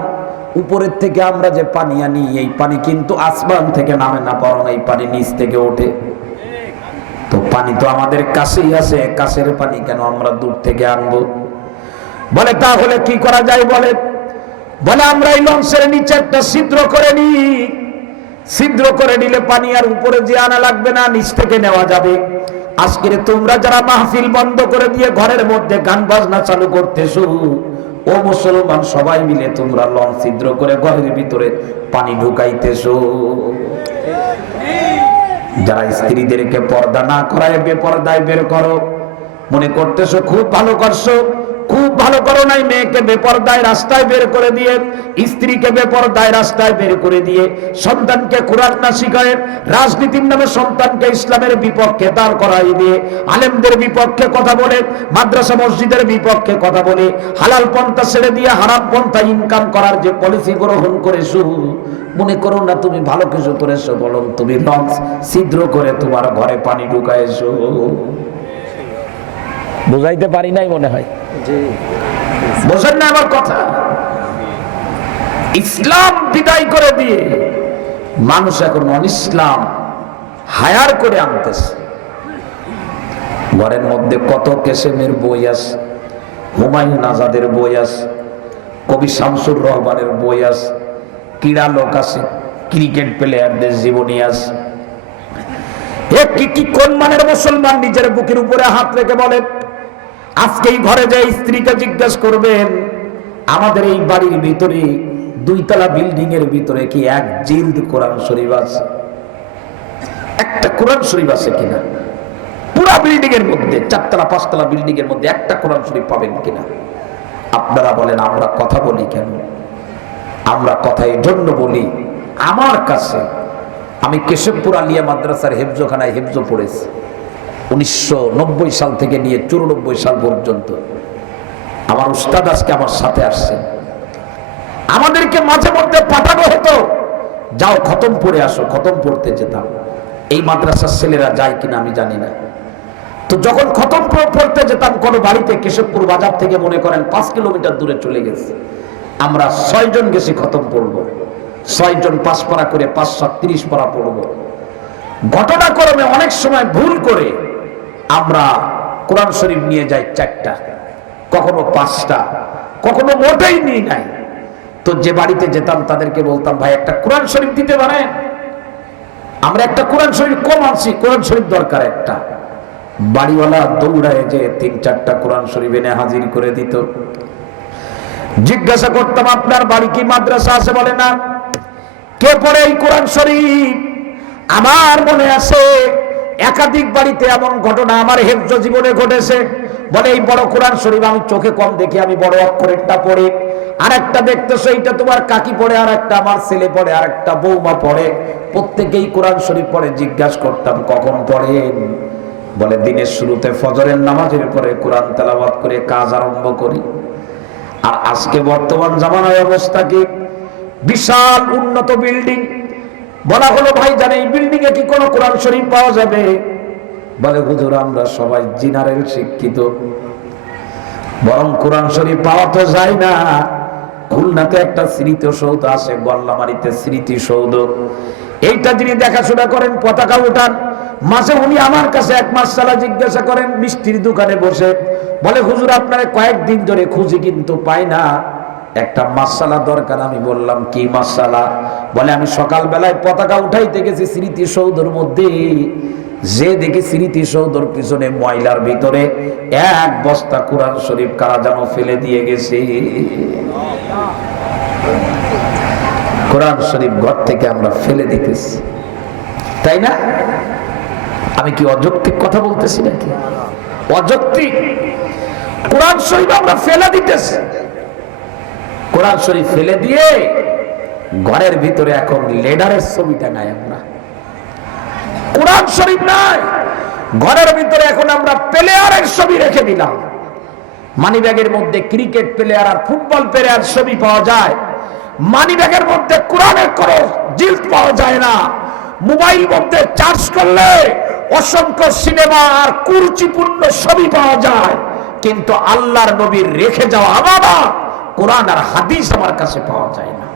উপরের থেকে আমরা যে পানি আনি, এই পানি কিন্তু আসমান থেকে নামে না, বরং এই পানি নিচ থেকে ওঠে। তো পানি তো আমাদের কাছেই আছে, কাছের পানি কেন আমরা দূর থেকে আনবো? বলে তাহলে কি করা যায়? বলে আমরা এই লঞ্চের নিচে একটা ছিদ্র করে নিই। ছিদ্র করে নিলে পানি আর উপরে যে আনা লাগবে না, নিচ থেকে নেওয়া যাবে। আজকের তোমরা যারা মাহফিল বন্ধ করে দিয়ে ঘরের মধ্যে গান বাজনা চালু করতেছো, ও মুসলমান সবাই মিলে তোমরা লঞ্চ ছিদ্র করে ঘরের ভিতরে পানি ঢুকাইতেছো। যারা স্ত্রীদেরকে পর্দা না করায় বেপর্দায় বের করো, মনে করতেছো খুব ভালো করছো, খুব ভালো করো নাই। মেয়েকে বেপর্দায় রাস্তায় বের করে দিয়ে, স্ত্রীকে বেপর্দায় রাস্তায় বের করে দিয়ে, সন্তানকে কোরআন না শিখায়, রাজনীতির নামে সন্তানকে ইসলামের বিপক্ষে দাঁড় করাই দিয়ে, আলেমদের বিপক্ষে কথা বলে, মাদ্রাসা মসজিদের বিপক্ষে কথা বলে, হালাল পন্থা ছেড়ে দিয়ে হারাম পন্থা ইনকাম করার যে পলিসি গ্রহণ করেছো, মনে করো না তুমি ভালো কিছু করেছো, বলুন তুমি লঞ্চ ছিদ্র করে তোমার ঘরে পানি ঢুকাইছো। বুঝাইতে পারি নাই মনে হয়, বোঝেন না আমার কথা? ইসলাম বিদায় করে দিয়ে মানুষ এখন নন ইসলাম হায়ার করে আনতেছে। ঘরের মধ্যে কত কেসেমের বই আছে, হুমায়ুন আজাদের বই আছে, কবি শামসুর রহমানের বই আছে, ক্রীড়া লোক আছে, ক্রিকেট প্লেয়ারদের জীবনী আছে। কি কোন মানের মুসলমান নিজের বুকের উপরে হাত রেখে বলেন, আজকেই ঘরে যে স্ত্রীকে জিজ্ঞাসা করবেন, আমাদের এই বাড়ির ভিতরে 2 তলা বিল্ডিং এর ভিতরে কি এক জিলদ কোরআন শরীফ আছে? একটা কোরআন শরীফ আছে কিনা? পুরা বিল্ডিং এর মধ্যে 4 তলা 5 তলা বিল্ডিং এর মধ্যে একটা কোরআন শরীফ পাবেন কিনা? আপনারা বলেন আমরা কথা বলি কেন? আমরা কথা এই জন্য বলি, আমার কাছে, আমি কেশবপুর আলিয়া মাদ্রাসার হেফজখানায় হেফজ পড়েছি 1990 সাল থেকে নিয়ে 94 সাল পর্যন্ত। আমার উস্তাদ আজকে আমার সাথে আসছেন। আমাদেরকে মাঝে মধ্যে পাঠানো হতো যাও খতম পড়ে আসো, খতম পড়তে যেতাম। এই মাদ্রাসার ছেলেরা যায় কিনা আমি জানি না। তো যখন খতম পড়তে যেতাম কোনো বাড়িতে, কেশবপুর বাজার থেকে মনে করেন 5 কিলোমিটার দূরে চলে গেছে, আমরা 6 জন গেছি খতম পড়বো। 6 জন 5 পারা করে 5 7 30 পারা পড়বো। ঘটনাক্রমে অনেক সময় ভুল করে আমরা কোরআন শরীফ নিয়ে যাই 4টা, কখনো 5টা, কখনো মোটেই নিয়ে নাই। তো যে বাড়িতে যেতাম তাদেরকে বলতাম, ভাই একটা কোরআন শরীফ দিতে পারেন? আমরা একটা কোরআন শরীফ কম আনছি, কোরআন শরীফ দরকার একটা। বাড়িওয়ালা দৌড়ায় যে 3-4টা কোরআন শরীফ এনে হাজির করে দিত। জিজ্ঞাসা করতাম, আপনার বাড়ি কি মাদ্রাসা আছে? বলে না। কে পড়ে এই কোরআন শরীফ? আমার মনে আছে একাধিক বাড়িতে এমন ঘটনা আমার হেফজ জীবনে ঘটেছে। বলে এই বড় কোরআন শরীফ আমি চোখে কম দেখি, আমি বড় অক্ষরেরটা পড়ি। আর একটা দেখতেছো এইটা তোমার কাকি পড়ে, আর একটা আমার ছেলে পড়ে, আর একটা বৌমা পড়ে, প্রত্যেকেই কোরআন শরীফ পড়ে। জিজ্ঞাসা করতাম, কখন পড়েন? বলে দিনের শুরুতে ফজরের নামাজের পরে কোরআন তেলাওয়াত করে কাজ আরম্ভ করি। আর আজকে বর্তমান জামানার অবস্থা কি? বিশাল উন্নত বিল্ডিং, বলা হলো ভাই জানে এই বিল্ডিং এ কি কোনো কোরআন শরীফ পাওয়া যাবে? বলে হুজুর আমরা সবাই জিনারের শিক্ষিত, বরং কোরআন শরীফ পাওয়া তো যায় না। খুলনাতে একটা স্মৃতিসৌধ আছে, গোল্লামারিতে স্মৃতিসৌধ, এইটা যিনি দেখাশোনা করেন, পতাকা উঠান, মাঝে উনি আমার কাছে এক মাসআলা জিজ্ঞাসা করেন মিষ্টির দোকানে বসে। বলে হুজুর আপনারে কয়েকদিন ধরে খুঁজি কিন্তু পাই না, একটা মাসআলা দরকার। আমি বললাম কি মাসআলা? বলে আমি সকাল বেলায় পতাকা উঠাইতে গেছি স্মৃতিসৌধের মধ্যে, যে দেখি স্মৃতিসৌধের পিছনে ময়লার ভিতরে 1 বস্তা কোরআন শরীফ কারা যেন ফেলে দিয়ে গেছে। কোরআন শরীফ ঘর থেকে আমরা ফেলে দিতেছি, তাই না? আমি কি অযৌক্তিক কথা বলতেছি নাকি? অযৌক্তিক। কোরআন শরীফ আমরা ফেলে দিতেছি। কোরআন শরীফ ফেলে দিয়ে ঘরের ভিতরে এখন লেডারের ছবিটা নাই, আমরা কোরআন শরীফ নাই, ঘরের ভিতরে এখন আমরা প্লেয়ারের ছবি রেখে দিলাম। মানিব্যাগের মধ্যে ক্রিকেট প্লেয়ার আর ফুটবল প্লেয়ার ছবি পাওয়া যায়, মানিব্যাগের মধ্যে কোরআনের কোনো জিলদ পাওয়া যায় না। মোবাইল মধ্যে চার্জ করলে অসংখ্য সিনেমা আর কুরুচিপূর্ণ ছবি পাওয়া যায়, কিন্তু আল্লাহর নবীর রেখে যাওয়া আমানত কোরআন আর হাদিস আমার কাছে পাওয়া যায় না।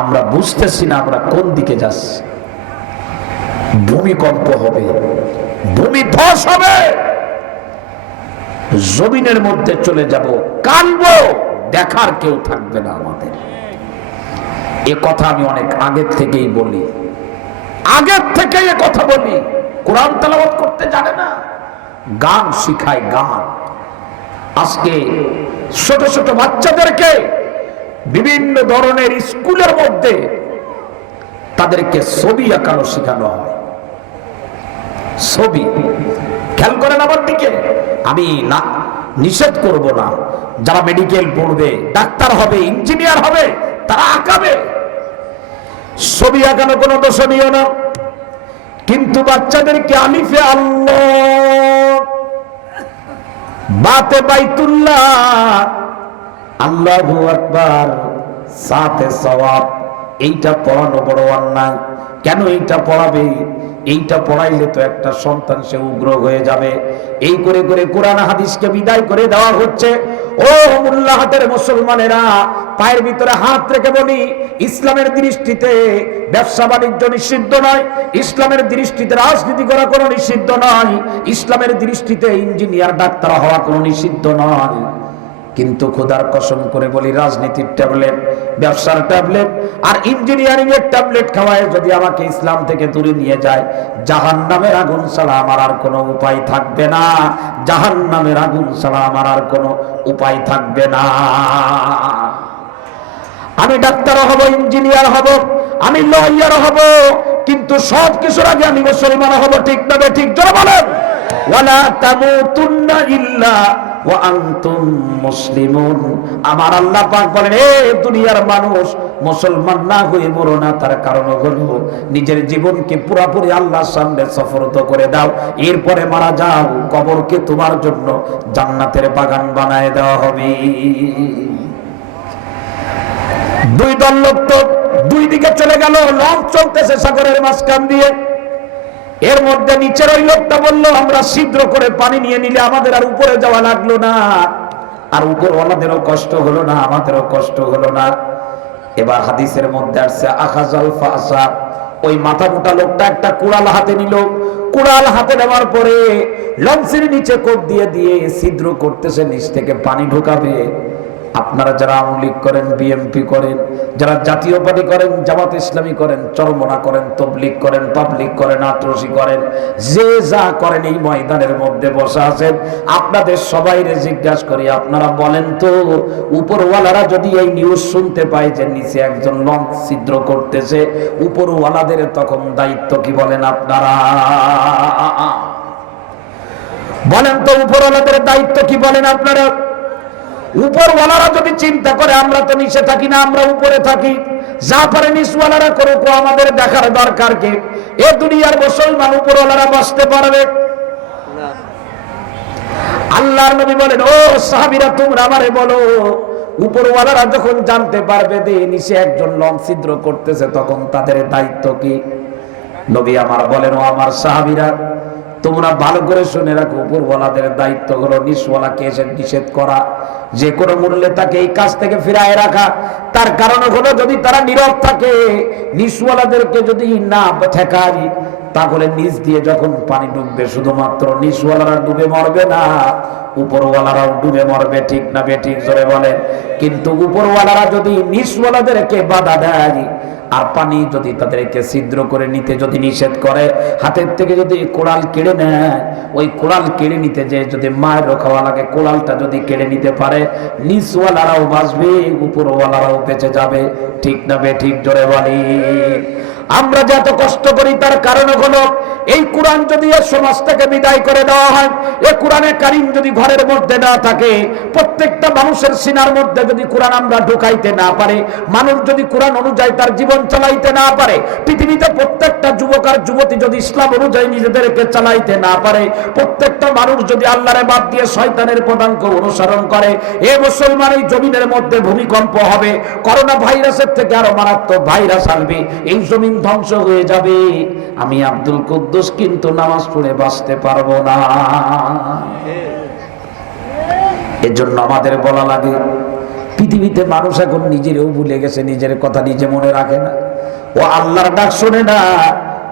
আমরা বুঝতেছি না আমরা কোন দিকে যাচ্ছি। ভূমিকম্প হবে, ভূমি ধস হবে, জমিনের মধ্যে চলে যাব, কানবো, দেখার কেউ থাকবে না আমাদের। এ কথা আমি অনেক আগের থেকেই বলি, আগের থেকেই এ কথা বলি। কোরআন তেলাওয়াত করতে জানে না, গান শিখায়, গান। আজকে ছোট ছোট বাচ্চাদেরকে বিভিন্ন ধরনের স্কুলের মধ্যে তাদেরকে ছবি আঁকানো শেখানো হয়। ছবি খেয়াল করেন আমার দিকে। আমি না নিষেধ করব না, যারা মেডিকেল পড়বে, ডাক্তার হবে, ইঞ্জিনিয়ার হবে, তারা আঁকাবে। ছবি আঁকানো কোনো দোষণীয় না, কিন্তু বাচ্চাদেরকে আলিফে আল্লাহ, বাতে বাইতুল্লাহ, আল্লাহু আকবার, সাতে সওয়াব, এইটা পড়ানো বড় অন্যায়। কেন এইটা পড়াবে? এইটা পড়াইলে তো একটা সন্তান সে উগ্র হয়ে যাবে। এই করে করে কোরআন হাদিসকে বিদায় করে দেওয়া হচ্ছে। ও মুল্লাহাতের মুসলমানেরা, পায়ের ভিতরে হাত রেখে বলি, ইসলামের দৃষ্টিতে ব্যবসা বাণিজ্য নিষিদ্ধ নয়, ইসলামের দৃষ্টিতে রাজনীতি করা কোনো নিষিদ্ধ নয়, ইসলামের দৃষ্টিতে ইঞ্জিনিয়ার ডাক্তার হওয়া কোনো নিষিদ্ধ নয়। কিন্তু খোদার কসম করে বলি, রাজনীতির ট্যাবলেট, ব্যবসার ট্যাবলেট আর ইঞ্জিনিয়ারিং এর ট্যাবলেট খাওয়ায় যদি আমাকে ইসলাম থেকে দূরে নিয়ে যায়, জাহান্নামের আগুন ছাড়া আমার আর কোনো উপায় থাকবে না। জাহান্নামের আগুন ছাড়া আমার আর কোনো উপায় থাকবে না। আমি ডাক্তার হব, ইঞ্জিনিয়ার হব, আমি লয়ার হব, কিন্তু সব কিছুর আগে আমি মুসলমান হব। ঠিক না ঠিক? জোরে বলেন। ওয়ালা তামুতুন্না ইল্লা ওয়া আনতুম মুসলিমুন। আমার আল্লাহ পাক বলেন, হে দুনিয়ার মানুষ, মুসলমান না হয়ে মরো না। তার কারণ হলো নিজের জীবনকে পুরোপুরি আল্লাহর সামনে সফরত করে দাও, এরপরে মারা যাও, কবরকে তোমার জন্য জান্নাতের বাগান বানায় দেওয়া হবে। দুই দল লোক তো দুই দিকে চলে গেল, লঞ্চ চলতেছে সাগরের মাঝখান দিয়ে। এর মধ্যে নিচের ওই লোকটা বলল, আমরা ছিদ্র করে পানি নিয়ে নিলে আমাদের আর উপরে যাওয়া লাগলো না, আর উপরওয়ালাদেরও কষ্ট হলো না, আমাদেরও কষ্ট হলো না। এবার হাদিসের মধ্যে আসছে আখাজাল ফাসা, ওই মাথা মোটা লোকটা একটা কুড়াল হাতে নিল। কুড়াল হাতে নেওয়ার পরে লঞ্চের নিচে কোপ দিয়ে দিয়ে ছিদ্র করতেছে, নিচ থেকে পানি ঢোকাবে। আপনারা যারা আওয়ামী লীগ করেন, বিএনপি করেন, যারা জাতীয় পার্টি করেন, জামাত ইসলামী করেন, চরমোনা করেন, তবলিগ করেন, পাবলিক করেন, আত্রসি করেন, যে যা করেন এই ময়দানের মধ্যে বসে আছেন, আপনাদের সবাইরে জিজ্ঞাসা করি, আপনারা বলেন তো, উপরওয়ালারা যদি এই নিউজ শুনতে পায় যে নিচে একজন লঞ্চ ছিদ্র করতেছে, উপরওয়ালাদের তখন দায়িত্ব কি বলেন আপনারা? বলেন তো, উপরওয়ালাদের দায়িত্ব কি বলেন আপনারা? উপরওয়ালারা যদি চিন্তা করে আমরা তো নিচে থাকি না, আমরা উপরে থাকি, যা পারে নিচওয়ালারা করুক, আমাদের দেখার দরকার কি? এ দুনিয়ার মুসলমান উপরওয়ালারা বাঁচতে পারবে না। আল্লাহর নবী বলেন, ও সাহাবীরা তোমরা আমারে বলো, উপরওয়ালারা যখন জানতে পারবে যে নিচে একজন লঞ্চ ছিদ্র করতেছে, তখন তাদের দায়িত্ব কি? নবী আমার বলেন, ও আমার সাহাবীরা তোমরা ভালো করে শুনে রাখো, উপরওয়ালাদের দায়িত্ব হলো নিচওয়ালাকে এসে নিষেধ করা, যে কোনো মূল্যে তাকে এই কাজ থেকে ফিরায় রাখা। তার কারণ হলো, যদি তারা নীরব থাকে, নিচওয়ালাদেরকে যদি না ঠেকায়, তাহলে নিচ দিয়ে যখন পানি ডুববে, শুধুমাত্র নিচওয়ালারা ডুবে মরবে না, উপরওয়ালারাও ডুবে মরবে। ঠিক না বেঠিক জোরে বলেন? কিন্তু উপরওয়ালারা যদি নিচওয়ালাদেরকে বাধা দেয়, আর পানি যদি তাদেরকে ছিদ্র করে নিতে যদি নিষেধ করে, হাতের থেকে যদি কোড়াল কেড়ে নেয়, ওই কোড়াল কেড়ে নিতে যে যদি মায়ের খাওয়া লাগে, কোড়ালটা যদি কেড়ে নিতে পারে, নিচওয়ালারাও বাঁচবে, উপরওয়ালারাও বেঁচে যাবে। ঠিক না বেঠিক জোরে বলি? আমরা যে এত কষ্ট করি তার কারণ হলো, এই কোরআন যদি এর সমাজ থেকে বিদায় করে দেওয়া হয়, এই কোরআনে কারীম যদি ঘরের মধ্যে না থাকে, প্রত্যেকটা মানুষের সিনার মধ্যে যদি কোরআন আমরা ঢুকাইতে না পারে, মানুষ যদি কোরআন অনুযায়ী তার জীবন চালাইতে না পারে, পৃথিবীতে প্রত্যেকটা যুবক আর যুবতী যদি ইসলাম অনুযায়ী নিজেদেরকে চালাইতে না পারে, প্রত্যেকটা মানুষ যদি আল্লাহরে বাদ দিয়ে শয়তানের পদাঙ্ক অনুসরণ করে, এ মুসলমান এই জমিনের মধ্যে ভূমিকম্প হবে, করোনা ভাইরাসের থেকে আরো মারাত্মক ভাইরাস আসবে, এই জমিন ধ্বংস হয়ে যাবে। আমি আব্দুল কুদ্দুস কিন্তু নামাজ পড়ে বাঁচতে পারবো না। এজন্য আমাদের বলা লাগে, পৃথিবীতে মানুষ এখন নিজেরও ভুলে গেছে, নিজের কথা নিজে মনে রাখে না। ও আল্লাহর ডাক শোনে না,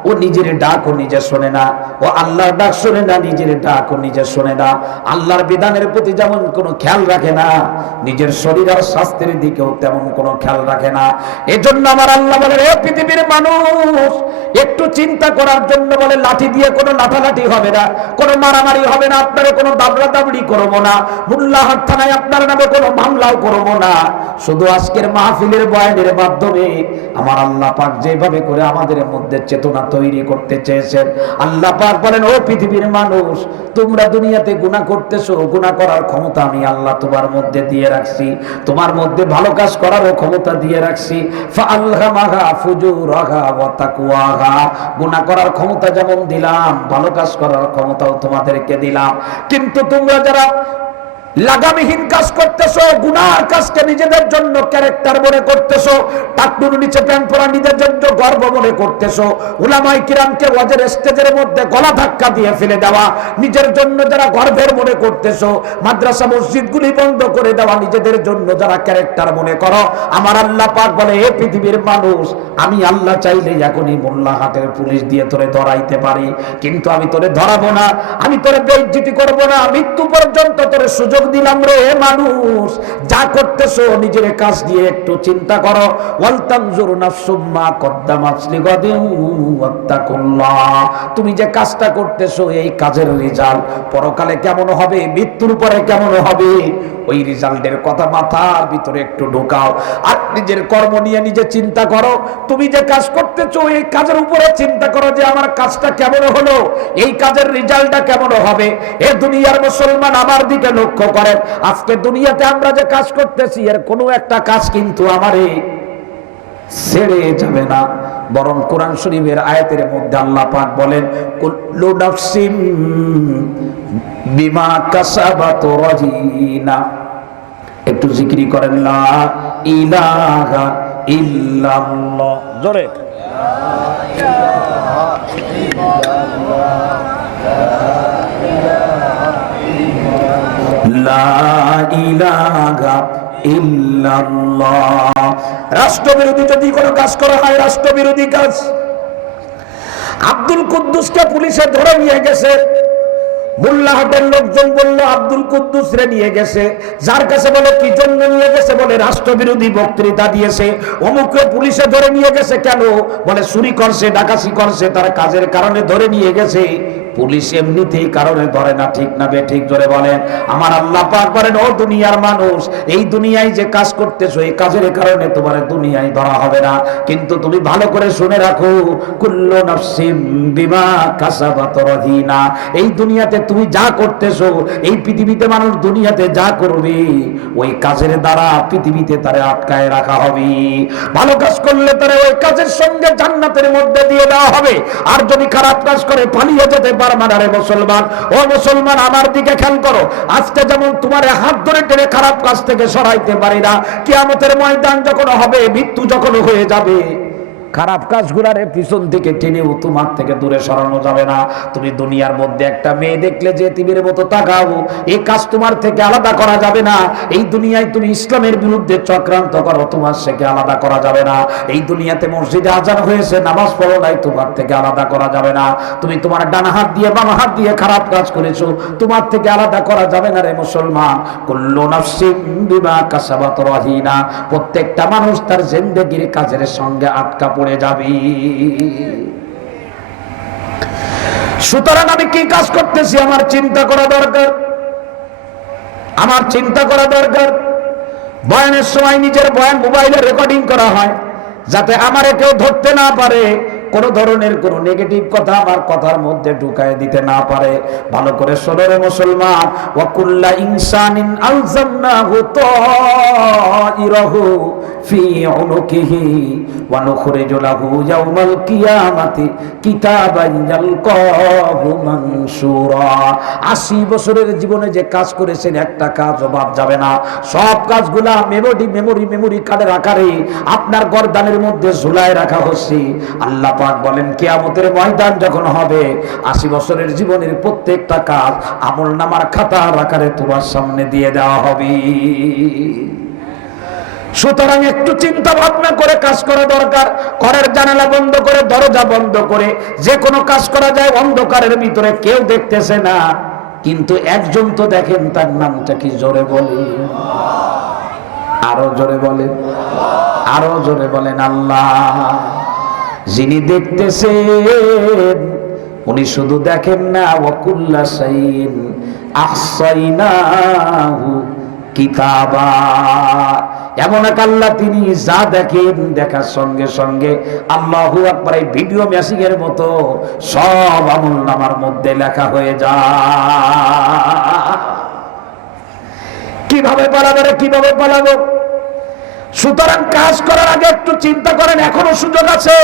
ও নিজের ডাক ও নিজে শোনে না। ও আল্লাহর ডাক শোনে না, নিজের ডাক ও নিজে শোনে না। আল্লাহর বিধানের প্রতি যেমন কোনো খেয়াল রাখে না, নিজের শরীর আর স্বাস্থ্যের দিকেও তেমন কোনো খেয়াল রাখে না। এজন্য আমার আল্লাহ বলে, হে পৃথিবীর মানুষ, একটু চিন্তা করার জন্য বলে, লাঠি দিয়ে কোনো লাঠালাঠি হবে না, কোনো মারামারি হবে না, আপনারা কোনো দাবড়া দাবড়ি করবো না, মোল্লাহাট থানায় আপনার নামে কোনো মামলাও করবো না। শুধু আজকের মাহফিলের বয়ানের মাধ্যমে আমার আল্লাহ পাক যেভাবে করে আমাদের মধ্যে চেতনা তৈরি করতে চেয়েছেন, আল্লাহ পাক বলেন, ও পৃথিবীর মানুষ, তোমরা দুনিয়াতে গুনাহ করতেছো, গুনাহ করার ক্ষমতা আমি আল্লাহ তোমার মধ্যে দিয়ে রাখছি, তোমার মধ্যে ভালো কাজ করারও ক্ষমতা দিয়ে রাখছি। ফাআলহামাহা ফুজুরাহা ওয়া তাকওয়াহা, গুনাহ করার ক্ষমতা যেমন দিলাম, ভালো কাজ করার ক্ষমতাও তোমাদেরকে দিলাম। কিন্তু তোমরা যারা লাগামহীন কাজ করতেছো, গুনার কাজকে নিজেদের জন্য ক্যারেক্টার মনে করতেছো, টাকনুর নিচে প্যান্ট পরা নিজের জন্য গর্ব মনে করতেছো, উলামায়ে কিরামকে ওয়াজের স্টেজের মধ্যে গলা ধাক্কা দিয়ে ফেলে দেওয়া নিজের জন্য যারা গর্বের মনে করতেছো, মাদ্রাসা মসজিদগুলি বন্ধ করে দেওয়া নিজেদের জন্য যারা ক্যারেক্টার মনে করো, আমার আল্লাহ পাক বলে, হে পৃথিবীর মানুষ, আমি আল্লাহ চাইলে এখনই মোল্লাহাটের পুলিশ দিয়ে তোরে ধরাইতে পারি, কিন্তু আমি তোরে ধরাবো না, আমি তোরে বেইজ্জতি করব না, মৃত্যু পর্যন্ত তোরে সুযোগ দিলাম। রে মানুষ, যা করতেছো নিজের কাজ দিয়ে একটু চিন্তা করো। ওয়ালতানজুর নাফসুম মা কদ্দামাত লিগাদিন ওয়াত্তাকুল্লাহ, তুমি যে কাজটা করতেছো এই কাজের রেজাল্ট পরকালে কেমন হবে, মৃত্যুর পরে কেমন হবে, ওই রেজাল্টের কথা মাথার ভিতরে একটু ঢোকাও। আর নিজের কর্ম নিয়ে নিজে চিন্তা করো, তুমি যে কাজ করতেছো এই কাজের উপরে চিন্তা করো যে আমার কাজটা কেমন হলো, এই কাজের রেজাল্টটা কেমন হবে। এ দুনিয়ার মুসলমান আমার দিকে লক্ষ্য করেন, আজকে দুনিয়াতে আমরা যে কাজ করতেছি এর কোনো একটা কাজ কিন্তু আমারে ছেড়ে যাবে না, বরং কোরআন শরীফের আয়াতের মধ্যে আল্লাহ পাক বলেন, কুল্লু নাফসিন বিমা কাসাবাত রাহিনা। একটু জিকির করেন, লা ইলাহা ইল্লাল্লাহ। জোরে লা ইলাহা ইল্লাল্লাহ। রাষ্ট্রবিরোধী যদি কোনো কাজ করা হয়, রাষ্ট্রবিরোধী কাজ, আব্দুল কুদ্দুসকে পুলিশে ধরে নিয়ে গেছে। মোল্লাহাটের লোকজন বলল আব্দুল কুদ্দুস রে নিয়ে গেছে। যার কাছে বলে কি জন্য নিয়ে গেছে, বলে রাষ্ট্রবিরোধী বক্তৃতা দিয়েছে। অমুককে পুলিশে ধরে নিয়ে গেছে কেন, বলে চুরি করছে, ডাকাতি করছে, তার কাজের কারণে ধরে নিয়ে গেছে। পুলিশ এমনিতেই কারণে ধরে না, ঠিক না বেঠিক? জোরে বলেন। আমার আল্লাহ পাক বলেন, ও দুনিয়ার মানুষ, এই দুনিয়ায় যে কাজ করতেছো এই কাজের কারণে তোমার দুনিয়ায় ধরা হবে না। কিন্তু তুমি ভালো করে শুনে রাখো, কুল্লু নাফসিম বিমা কাসাবাত রহিনা। এই দুনিয়াতে তুমি যা করতেছো, এই পৃথিবীতে মানুষ দুনিয়াতে যা করবে ওই কাজের দ্বারা পৃথিবীতে তারে আটকায় রাখা হবে। ভালো কাজ করলে তারে ওই কাজের সঙ্গে জান্নাতের মধ্যে দিয়ে দেওয়া হবে। আর যদি খারাপ কাজ করে পালিয়ে যেতে পারবে না রে মুসলমান। ও মুসলমান, আমার দিকে খেয়াল করো। আজকে যেমন তোমার হাত ধরে টেনে খারাপ কাজ থেকে সরাইতে পারি না, কিয়ামতের ময়দান যখন হবে, মৃত্যু যখন হয়ে যাবে, খারাপ কাজগুলারে পিছন থেকে টেনেও তোমার থেকে দূরে সরানো যাবে না। তুমি দুনিয়ার মধ্যে একটা মেয়ে দেখলে যে তীরের মতো তাকাও, এই কাজ তোমার থেকে আলাদা করা যাবে না। এই দুনিয়ায় তুমি ইসলামের বিরুদ্ধে চক্রান্ত করো, তোমার থেকে আলাদা করা যাবে না। এই দুনিয়াতে মসজিদে আজান হয়েছে, নামাজ পড়ো নাই, তোমার থেকে আলাদা করা যাবে না। তুমি তোমার ডান হাত দিয়ে বাম হাত দিয়ে খারাপ কাজ করেছো, তোমার থেকে আলাদা করা যাবে না রে মুসলমান। কুল্লু নাফসিন বিমা কাসাবাত রহিনা। প্রত্যেকটা মানুষ তার জিন্দেগির কাজের সঙ্গে আটকা পড়ে যাবে। সুতরাং আমি কি কাজ করতেছি আমার চিন্তা করা দরকার, আমার চিন্তা করা দরকার। বয়ানের সময় নিজের বয়ান মোবাইলে রেকর্ডিং করা হয়, যাতে আমারে কেউ ধরতে না পারে, কোন ধরনের কোন নেগেটিভ কথা আমার কথার মধ্যে ঢুকায় দিতে না পারে। ভালো করে শোনো রে মুসলমান। ওয়া কুল্লা ইনসানিন আলজামনাহু তাইরাহু ফি উনুকিহি ওয়া নুখরিজু লাহু ইয়াওমাল কিয়ামাতি কিতাবান ইয়ালকাহু মানসুরা। 80 বছরের জীবনে যে কাজ করেছেন একটা কাজও বাদ যাবে না। সব কাজগুলা মেমোরি কার্ডের আকারে আপনার গর্দানের মধ্যে ঝুলায় রাখা হচ্ছে। আল্লাহ পাক বলেন, কিয়ামতের ময়দান যখন হবে, 80 বছরের জীবনের প্রত্যেকটা কাজ আমলনামার খাতার আকারে তোমার সামনে দিয়ে দেওয়া হবে। সুতরাং একটু চিন্তা ভাবনা করে কাজ করা দরকার। ঘরের জানালা বন্ধ করে, দরজা বন্ধ করে যে কোনো কাজ করা যায়। অন্ধকারের ভিতরে কেউ দেখতেছে না, কিন্তু একজন তো দেখেন, তার নামটা কি? জোরে বলে, আরো জোরে বলেন, আরো জোরে বলেন আল্লাহ। যিনি দেখতেছেন উনি শুধু দেখেন না, ওয়া কুল্লা শাইইন আহসাইনাহু কিতাবা। এমন এক আল্লাহ, তিনি যা দেখেন, দেখার সঙ্গে সঙ্গে আল্লাহু আকবার, এই ভিডিও মেসিং এর মতো সব আমলনামার মধ্যে লেখা হয়ে যায়। কিভাবে পালাবো রে, কিভাবে পালাবো? সুতরাং কাজ করার আগে একটু চিন্তা করেন। এখনো সুযোগ আছে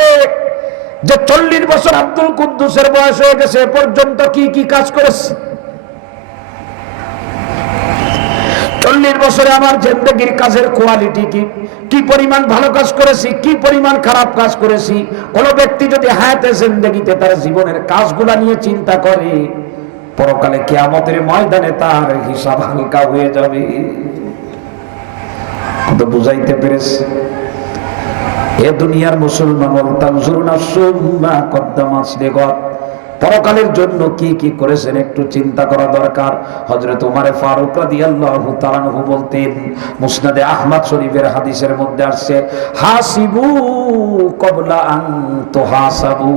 যে 40 বছর আব্দুল কুদ্দুসের বয়স হয়ে গেছে, পর্যন্ত কি কি কাজ করেছে। 40 বছরে আমার জিন্দেগির কাজের কোয়ালিটি কি, কি পরিমাণ ভালো কাজ করেছি, কি পরিমাণ খারাপ কাজ করেছি। কোন ব্যক্তি যদি হায়াতে জিন্দেগিতে তার জীবনের কাজগুলা নিয়ে চিন্তা করে, পরকালে কিয়ামতের ময়দানে তার হিসাব হালকা হয়ে যাবে। তো বুঝাইতে পেরেছে? এ দুনিয়ার মুসলমান, তানজুরুনা সুম্মা কদ্দামাত লিগাদ। পরকালের জন্য কি কি করেছেন একটু চিন্তা করা দরকার। হযরত ওমর ফারুক রাদিয়াল্লাহু তাআলা আনহু বলতেন, মুসনাদে আহমদ শরীফের হাদিসের মধ্যে আসছে, হাসিবু ক্বাবলা আন তুহাসাবু।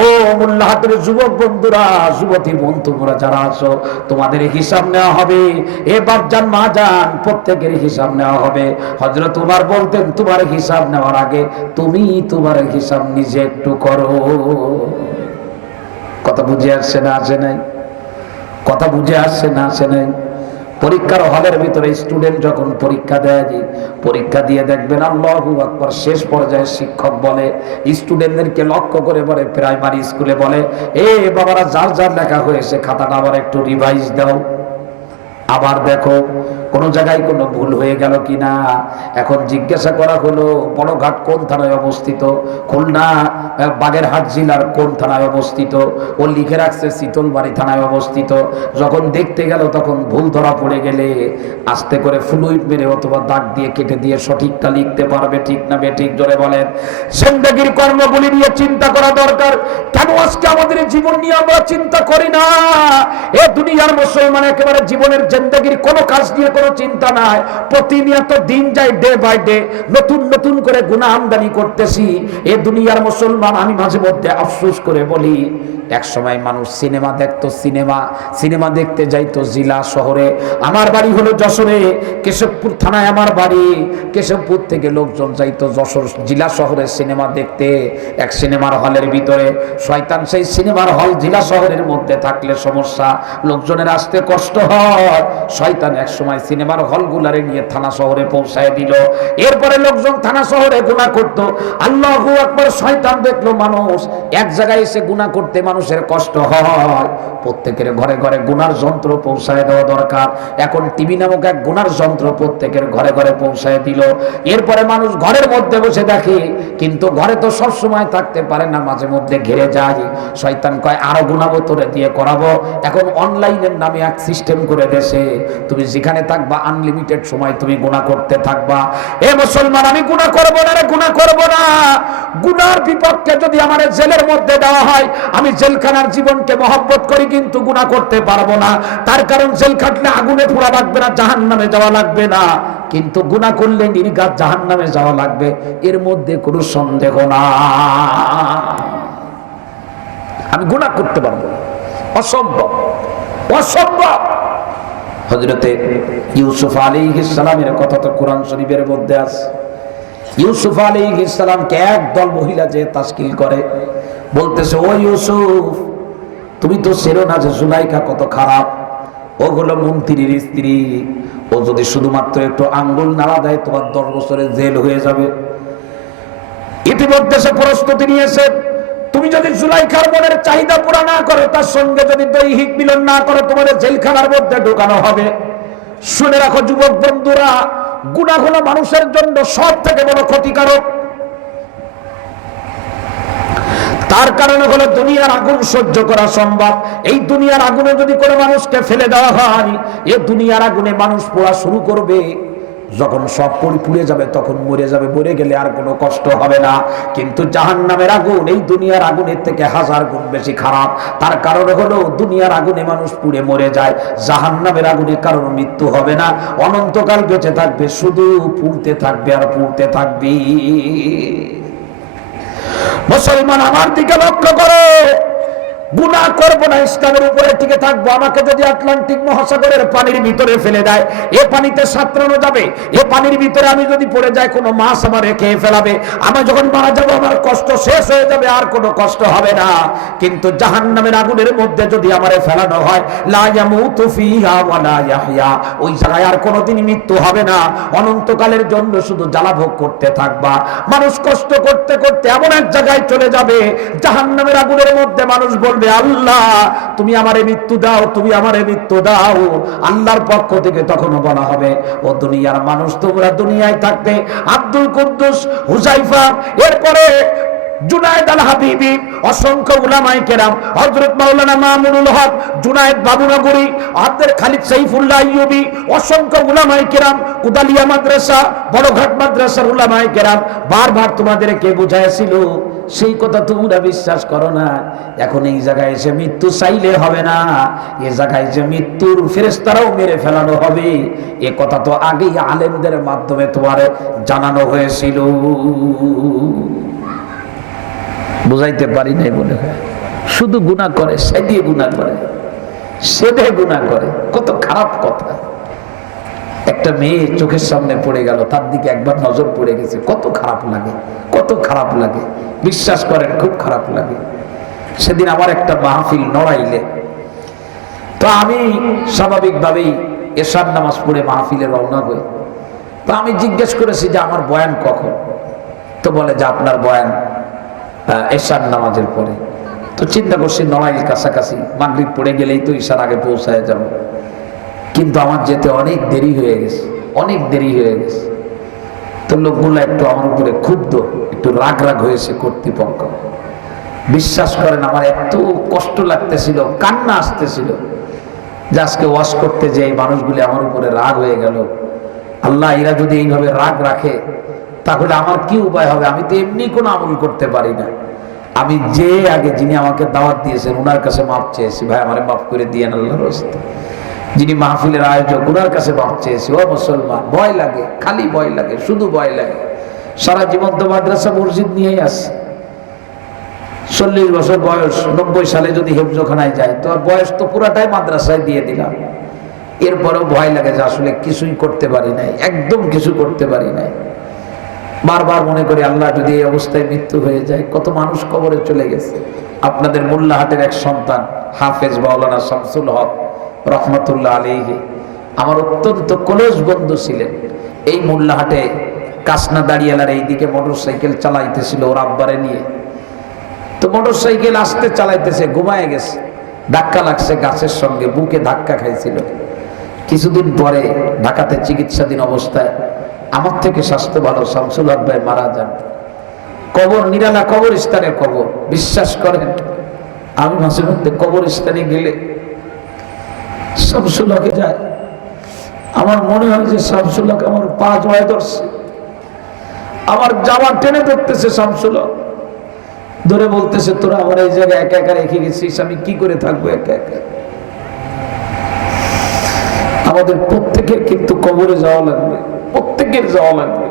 ও মোল্লাহাটের যুবক বন্ধুরা, যুবতী বন্ধুরা যারা আছো, তোমাদের হিসাব নেওয়া হবে। এ বাপজান মাজান, প্রত্যেকের হিসাব নেওয়া হবে। হযরত ওমর বলতেন, তোমার হিসাব নেওয়ার আগে তুমি তোমার হিসাব নিজে একটু করো। কথা বুঝে আসছে না আসে নাই? কথা বুঝে আসছে না আসে নাই? পরীক্ষার হলের ভিতরে স্টুডেন্ট যখন পরীক্ষা দেয়, পরীক্ষা দিয়ে দেখবেন আল্লাহু আকবার, শেষ পর্যায়ে শিক্ষক বলে স্টুডেন্টদেরকে লক্ষ্য করে বলে, প্রাইমারি স্কুলে বলে, এ বাবারা, যার যার লেখা হয়েছে খাতাটা আবার একটু রিভাইজ দাও, আবার দেখো। কোন জায়গায় কোনো ভুল হয়ে গেল কিনা। এখন জিজ্ঞাসা করা হলো বড়ঘাট কোন থানায় অবস্থিত, খুলনা বাগেরহাট জেলার কোন থানায় অবস্থিত, ও লিখে রাখছে শীতলবাড়ি থানায় অবস্থিত। যখন দেখতে গেল তখন ভুল ধরা পড়ে গেলে আস্তে করে ফ্লুইড মেরে অথবা দাগ দিয়ে কেটে দিয়ে সঠিকটা লিখতে পারবে। ঠিক না বেঠিক জোরে বলেন। জিন্দেগির কর্মগুলি নিয়ে চিন্তা করা দরকার। কেন আজকে আমাদের জীবন নিয়ে আমরা চিন্তা করি না? এ দুনিয়ার মুসলমান একেবারে জীবনের জিন্দেগির কোনো কাজ নিয়ে কোনো চিন্তা নাই। প্রতিনিয়ত দিন যায়, ডে বাই ডে নতুন নতুন করে গুনাহ আমদানি করতেছি। এ দুনিয়ার মুসলমান আমি মাঝে মধ্যে আফসোস করে বলি, এক সময় মানুষ সিনেমা দেখতো, সিনেমা দেখতে যাইতো জেলা শহরে। আমার বাড়ি হলো যশোরে, কেশবপুর থানায় আমার বাড়ি। কেশবপুর থেকে লোকজন যাইতো যশোর জেলা শহরে সিনেমা দেখতে। এক সিনেমার হলের ভিতরে শয়তান, সেই সিনেমার হল জেলা শহরের মধ্যে থাকলে সমস্যা, লোকজনের আসতে কষ্ট হয়। শয়তান এক সময় সিনেমার হলগুলারে নিয়ে থানা শহরে পৌঁছায় দিল। এরপরে লোকজন থানা শহরে গুনাহ করতো। আল্লাহু আকবার। শয়তান দেখলো মানুষ এক জায়গায় এসে গুনাহ করতে মানুষের কষ্ট হয়, প্রত্যেকের ঘরে ঘরে গুনার যন্ত্র পৌঁছায় দেওয়া দরকার। এখন টিভি নামক এক গুনার যন্ত্র প্রত্যেকের ঘরে ঘরে পৌঁছায় দিল। এরপরে মানুষ ঘরের মধ্যে বসে দেখে, কিন্তু ঘরে তো সব সময় থাকতে পারে না, মাঝে মধ্যে ঘিরে যায়। শয়তান কয় আরো গুনাবো তোরে দিয়ে করাবো। এখন অনলাইনের নামে এক সিস্টেম করে দেশে, তুমি যেখানে থাকবা আনলিমিটেড সময় তুমি গুনাহ করতে থাকবা। এ মুসলমান, আমি গুনাহ করব না রে, গুনাহ করব না। গুনার বিপক্ষে যদি আমার জেলের মধ্যে দেওয়া হয়, আমি জেলখানার জীবনকে মহব্বত করি, কিন্তু গুনাহ করতে পারবো না। তার কারণ জেল খাটলে আগুনে পোড়া লাগবে না, জাহান্নামে যাওয়া লাগবে না, কিন্তু গুনাহ করলে নির্ঘাত জাহান্নামে যাওয়া লাগবে, এর মধ্যে কোনো সন্দেহ না। আমি গুনাহ করতে পারবো না, অসম্ভব, অসম্ভব। হযরতে ইউসুফ আলাইহিস সালামের কথা তো কোরআন শরীফের মধ্যে আছে। ইউসুফ আলাইহিস সালামকে একদল মহিলা যে তাশকিল করে, বলতেছে ও ইউসুফ, তুমি তো ছিল না যে জুলাইখা কত খারাপ, ওগুলো মন্ত্রীর স্ত্রী, ও যদি শুধুমাত্র একটু আঙ্গুল নাড়া দেয় তোমার 10 বছরের জেল হয়ে যাবে। ইতিমধ্যে সে প্রস্তুতি নিয়েছে, তুমি যদি জুলাইখার মনের চাহিদা পুরা না করো, তার সঙ্গে যদি দৈহিক মিলন না করো, তোমাদের জেলখানার মধ্যে ঢোকানো হবে। শুনে রাখো যুবক বন্ধুরা, গুনাহ হলো মানুষের জন্য সব থেকে বড় ক্ষতিকারক। তার কারণে হলো দুনিয়ার আগুন সহ্য করা সম্ভব। এই দুনিয়ার আগুনে যদি কোনো মানুষকে ফেলে দেওয়া হয়, এই দুনিয়ার আগুনে মানুষ পোড়া শুরু করবে। যখন সব পুড়ে যাবে তখন মরে যাবে, মরে গেলে আর কোনো কষ্ট হবে না। কিন্তু জাহান্নামের আগুন এই দুনিয়ার আগুনের থেকে 1000 গুণ বেশি খারাপ। তার কারণ হলো দুনিয়ার আগুনে মানুষ পুড়ে মরে যায়, জাহান্নামের আগুনে কারণ মৃত্যু হবে না, অনন্তকাল বেঁচে থাকবে, শুধু পুড়তে থাকবে আর পুড়তে থাকবে। মুসলমান আমার দিকে লক্ষ্য করো, গুনাহ করব না, ইসলামের উপরে টিকে থাকবো। আমাকে যদি আটলান্টিক মহাসাগরের পানির ভিতরে ফেলে দেয়, এ পানিতে সাঁতরানো যাবে, এ পানির ভিতরে আমি যদি পড়ে যাই, কোনো মাছ আমারে খেয়ে ফেলাবে, আমি যখন মারা যাবো আমার কষ্ট শেষ হয়ে যাবে, আর কোনো কষ্ট হবে না। কিন্তু জাহান্নামের আগুনের মধ্যে যদি আমারে ফেলানো হয়, লা ইয়ামুতু ফিহা ওয়া লা ইয়াহইয়া, ওই জায়গায় আর কোনোদিন মৃত্যু হবে না, অনন্তকালের জন্য শুধু জ্বালা ভোগ করতে থাকবা। মানুষ কষ্ট করতে করতে এমন এক জায়গায় চলে যাবে, জাহান্নামের আগুনের মধ্যে মানুষ বলবে, আল্লাহ তুমি আমারে মৃত্যু দাও, তুমি আমারে মৃত্যু দাও। আল্লাহর পক্ষ থেকে তখন বলা হবে, ও দুনিয়ার মানুষ, তোমরা দুনিয়ায় থাকতে আব্দুল কুদ্দুস, হুযায়ফা, এরপরে জুনায়েদ আল হাবিবি, অসংখ্য উলামায়ে কেরাম, হযরত মাওলানা মামুনুল হক, জুনায়েদ বাবুনগরী, আব্দুল খালিদ সাইফুল্লাহ আইয়ুবী, অসংখ্য উলামায়ে কেরাম, কুদালিয়া মাদ্রাসা, বড়ঘাট মাদ্রাসার উলামায়ে কেরাম বারবার তোমাদেরকে বুঝাইছিল, সেই কথা তোমরা বিশ্বাস করো না। এখন এই জায়গায় এসে মৃত্যু চাইলে হবে না, এই জায়গায় যে মৃত্যুর ফেরেশতারাও মেরে ফেলানো হবে, এ কথা তো আগেই আলেমদের মাধ্যমে তোমার জানানো হয়েছিল। বুঝাইতে পারি নাই বলে শুধু গুনাহ করে, সেদে গুনাহ করে, সেদে গুনাহ করে। কত খারাপ কথা। একটা মেয়ে চোখের সামনে পড়ে গেল, তার দিকে একবার নজর পড়ে গেছে, কত খারাপ লাগে, কত খারাপ লাগে, বিশ্বাস করেন খুব খারাপ লাগে। সেদিন আমার একটা মাহফিল নড়াইলে, তো আমি স্বাভাবিকভাবেই এশার নামাজ পড়ে মাহফিলে রওনা হই। তো আমি জিজ্ঞেস করেছি যে আমার বয়ান কখন, তো বলে যে আপনার বয়ান এশার নামাজের পরে। তো চিন্তা করছি নড়াইল কাছাকাছি, মাগরিব পড়ে গেলেই তো ঈশার আগে পৌঁছায় যাব। কিন্তু আমার যেতে অনেক দেরি হয়ে গেছে, অনেক দেরি হয়ে গেছে। তো লোকগুলো একটু আমার উপরে ক্ষুব্ধ, একটু রাগ রাগ হয়েছে কর্তৃপক্ষ। বিশ্বাস করেন আমার এত কষ্ট লাগতেছিল, কান্না আসতেছিল যে আজকে ওয়াজ করতে যে এই মানুষগুলি আমার উপরে রাগ হয়ে গেল। আল্লাহ, এরা যদি এইভাবে রাগ রাখে তাহলে আমার কি উপায় হবে? আমি তো এমনি কোনো আমল করতে পারি না। আমি যে আগে যিনি আমাকে দাওয়াত দিয়েছেন ওনার কাছে মাপ চেয়েছি, ভাই আমারে মাফ করে দিয়েন আল্লাহর রাস্তায়। যিনি মাহফিলের আয়োজক ওনার কাছে মাপ চেয়েছি। ও মুসলমান, ভয় লাগে, খালি ভয় লাগে, শুধু ভয় লাগে। সারা জীবন তো মাদ্রাসা মসজিদ নিয়েই আসছে। 40 বছর বয়স, 90 সালে যদি হেফজখানায় যায় তো বয়স তো পুরাটাই মাদ্রাসায় দিয়ে দিলাম। এরপরেও ভয় লাগে যে আসলে কিছুই করতে পারি নাই, একদম কিছু করতে পারি নাই। বারবার মনে করি আল্লাহ যদি এই অবস্থায় মৃত্যু হয়ে যায়, কত মানুষ কবরে চলে গেছে। আপনাদের মোল্লাহাটের এক সন্তান হাফেজ মাওলানা শামসুল হক রহমতুল্লাহ আলাইহি আমার অত্যন্ত ক্লোজ বন্ধু ছিলেন। এই মোল্লাহাটে কাসনা দাঁড়িয়ালার এইদিকে মোটরসাইকেল চালাইতেছিল ওর আব্বারে নিয়ে। তো মোটরসাইকেল আসতে চালাইতেছে, ঘুমায় গেছে, ধাক্কা লাগছে গাছের সঙ্গে, বুকে ধাক্কা খাইছিল। কিছুদিন পরে ঢাকাতে চিকিৎসাধীন অবস্থায় আমার থেকে স্বাস্থ্য ভালো শামসুল হক ভাই মারা যান। কবর নিরালা কবরস্থানের কবর। বিশ্বাস করেন আমি মাঝে মধ্যে কবরস্থানে গেলে শামসুল হকে যায়, আমার মনে হয় যে শামসুল হক আমার পা জড়ায় ধরছে, আমার জামা টেনে ধরতেছে। শামসুল হক ধরে বলতেছে, তোরা আমার এই জায়গায় একা একা রেখে গেছিস, আমি কি করে থাকবো একা একা? আমাদের প্রত্যেকের কিন্তু কবরে যাওয়া লাগবে, প্রত্যেকের যাওয়া লাগবে।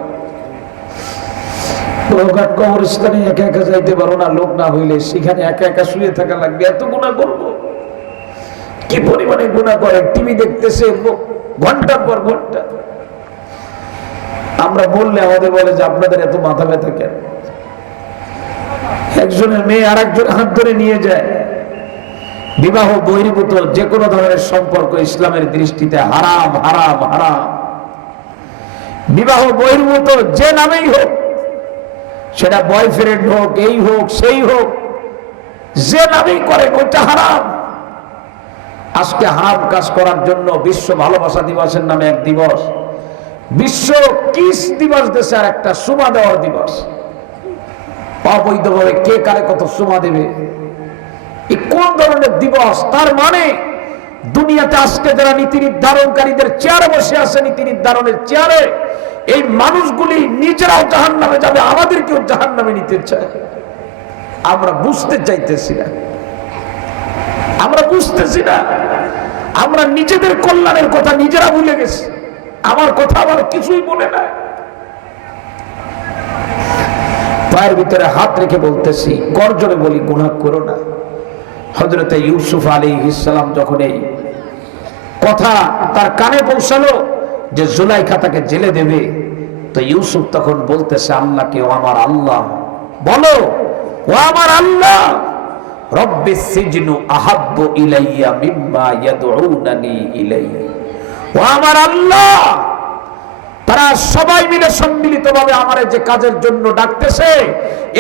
কবরস্থানে একা একা যাইতে পারো না, লোক না হইলে সেখানে একা একা শুয়ে থাকা লাগবে। এত গুনাহ করবো, কি পরিমাণে গুনাহ করে। টিভি দেখতেছে ঘন্টার পর ঘন্টা। আমরা বললে আমাদের বলে যে আপনাদের এত মাথা ব্যথা কেন? একজনের মেয়ে আর একজন হাত ধরে নিয়ে যায়। বিবাহ বহির্ভূত যে কোনো ধরনের সম্পর্ক ইসলামের দৃষ্টিতে হারাম, হারাম, হারাম। বিবাহ বহির্ভূত যে নামেই হোক, সেটা বয়ফ্রেন্ড হোক, এই হোক, সেই হোক, যে নামেই করে ওইটা হারাম। আজকে হারাম কাজ করার জন্য বিশ্ব ভালোবাসা দিবসের নামে এক দিবস, বিশ্ব কিস দিবস দেশে আর একটা সুমা দেওয়ার দিবস। অবৈধভাবে কে কারে কত সুমা দেবে, এই কোন ধরনের দিবস? তার মানে দুনিয়াতে আজকে যারা নীতি নির্ধারণকারীদের চেয়ারে বসে আছে, নীতি নির্ধারণের চেয়ারে, এই মানুষগুলি নিজেরাও জাহান্নামে যাবে, আমাদেরকেও জাহান্নামে নিতে চায়। আমরা বুঝতে চাইতেছি না, আমরা বুঝতেছি না। আমরা নিজেদের কল্যাণের কথা নিজেরা ভুলে গেছি। আমার কথা আমার কিছুই মনে নাই। পায়ের ভিতরে হাত রেখে বলতেছি, করজোরে বলি গুনাহ করো না। হযরতে ইউসুফ আলাইহিস সালাম যখন এই কথা তার কানে পৌঁছালো যে জুলাইখা তাকে জেলে দেবে, তো ইউসুফ তখন বলতেছে আল্লাহকে, ও আমার আল্লাহ, বলো ও আমার আল্লাহ, রব্বিস সিজনু আহাব্বু ইলাইয়া মিম্মা ইয়াদউনানি ইলাইহি। ও আমার আল্লাহ, তারা সবাই মিলে সম্মিলিতভাবে আমারে যে কাজের জন্য ডাকতেছে,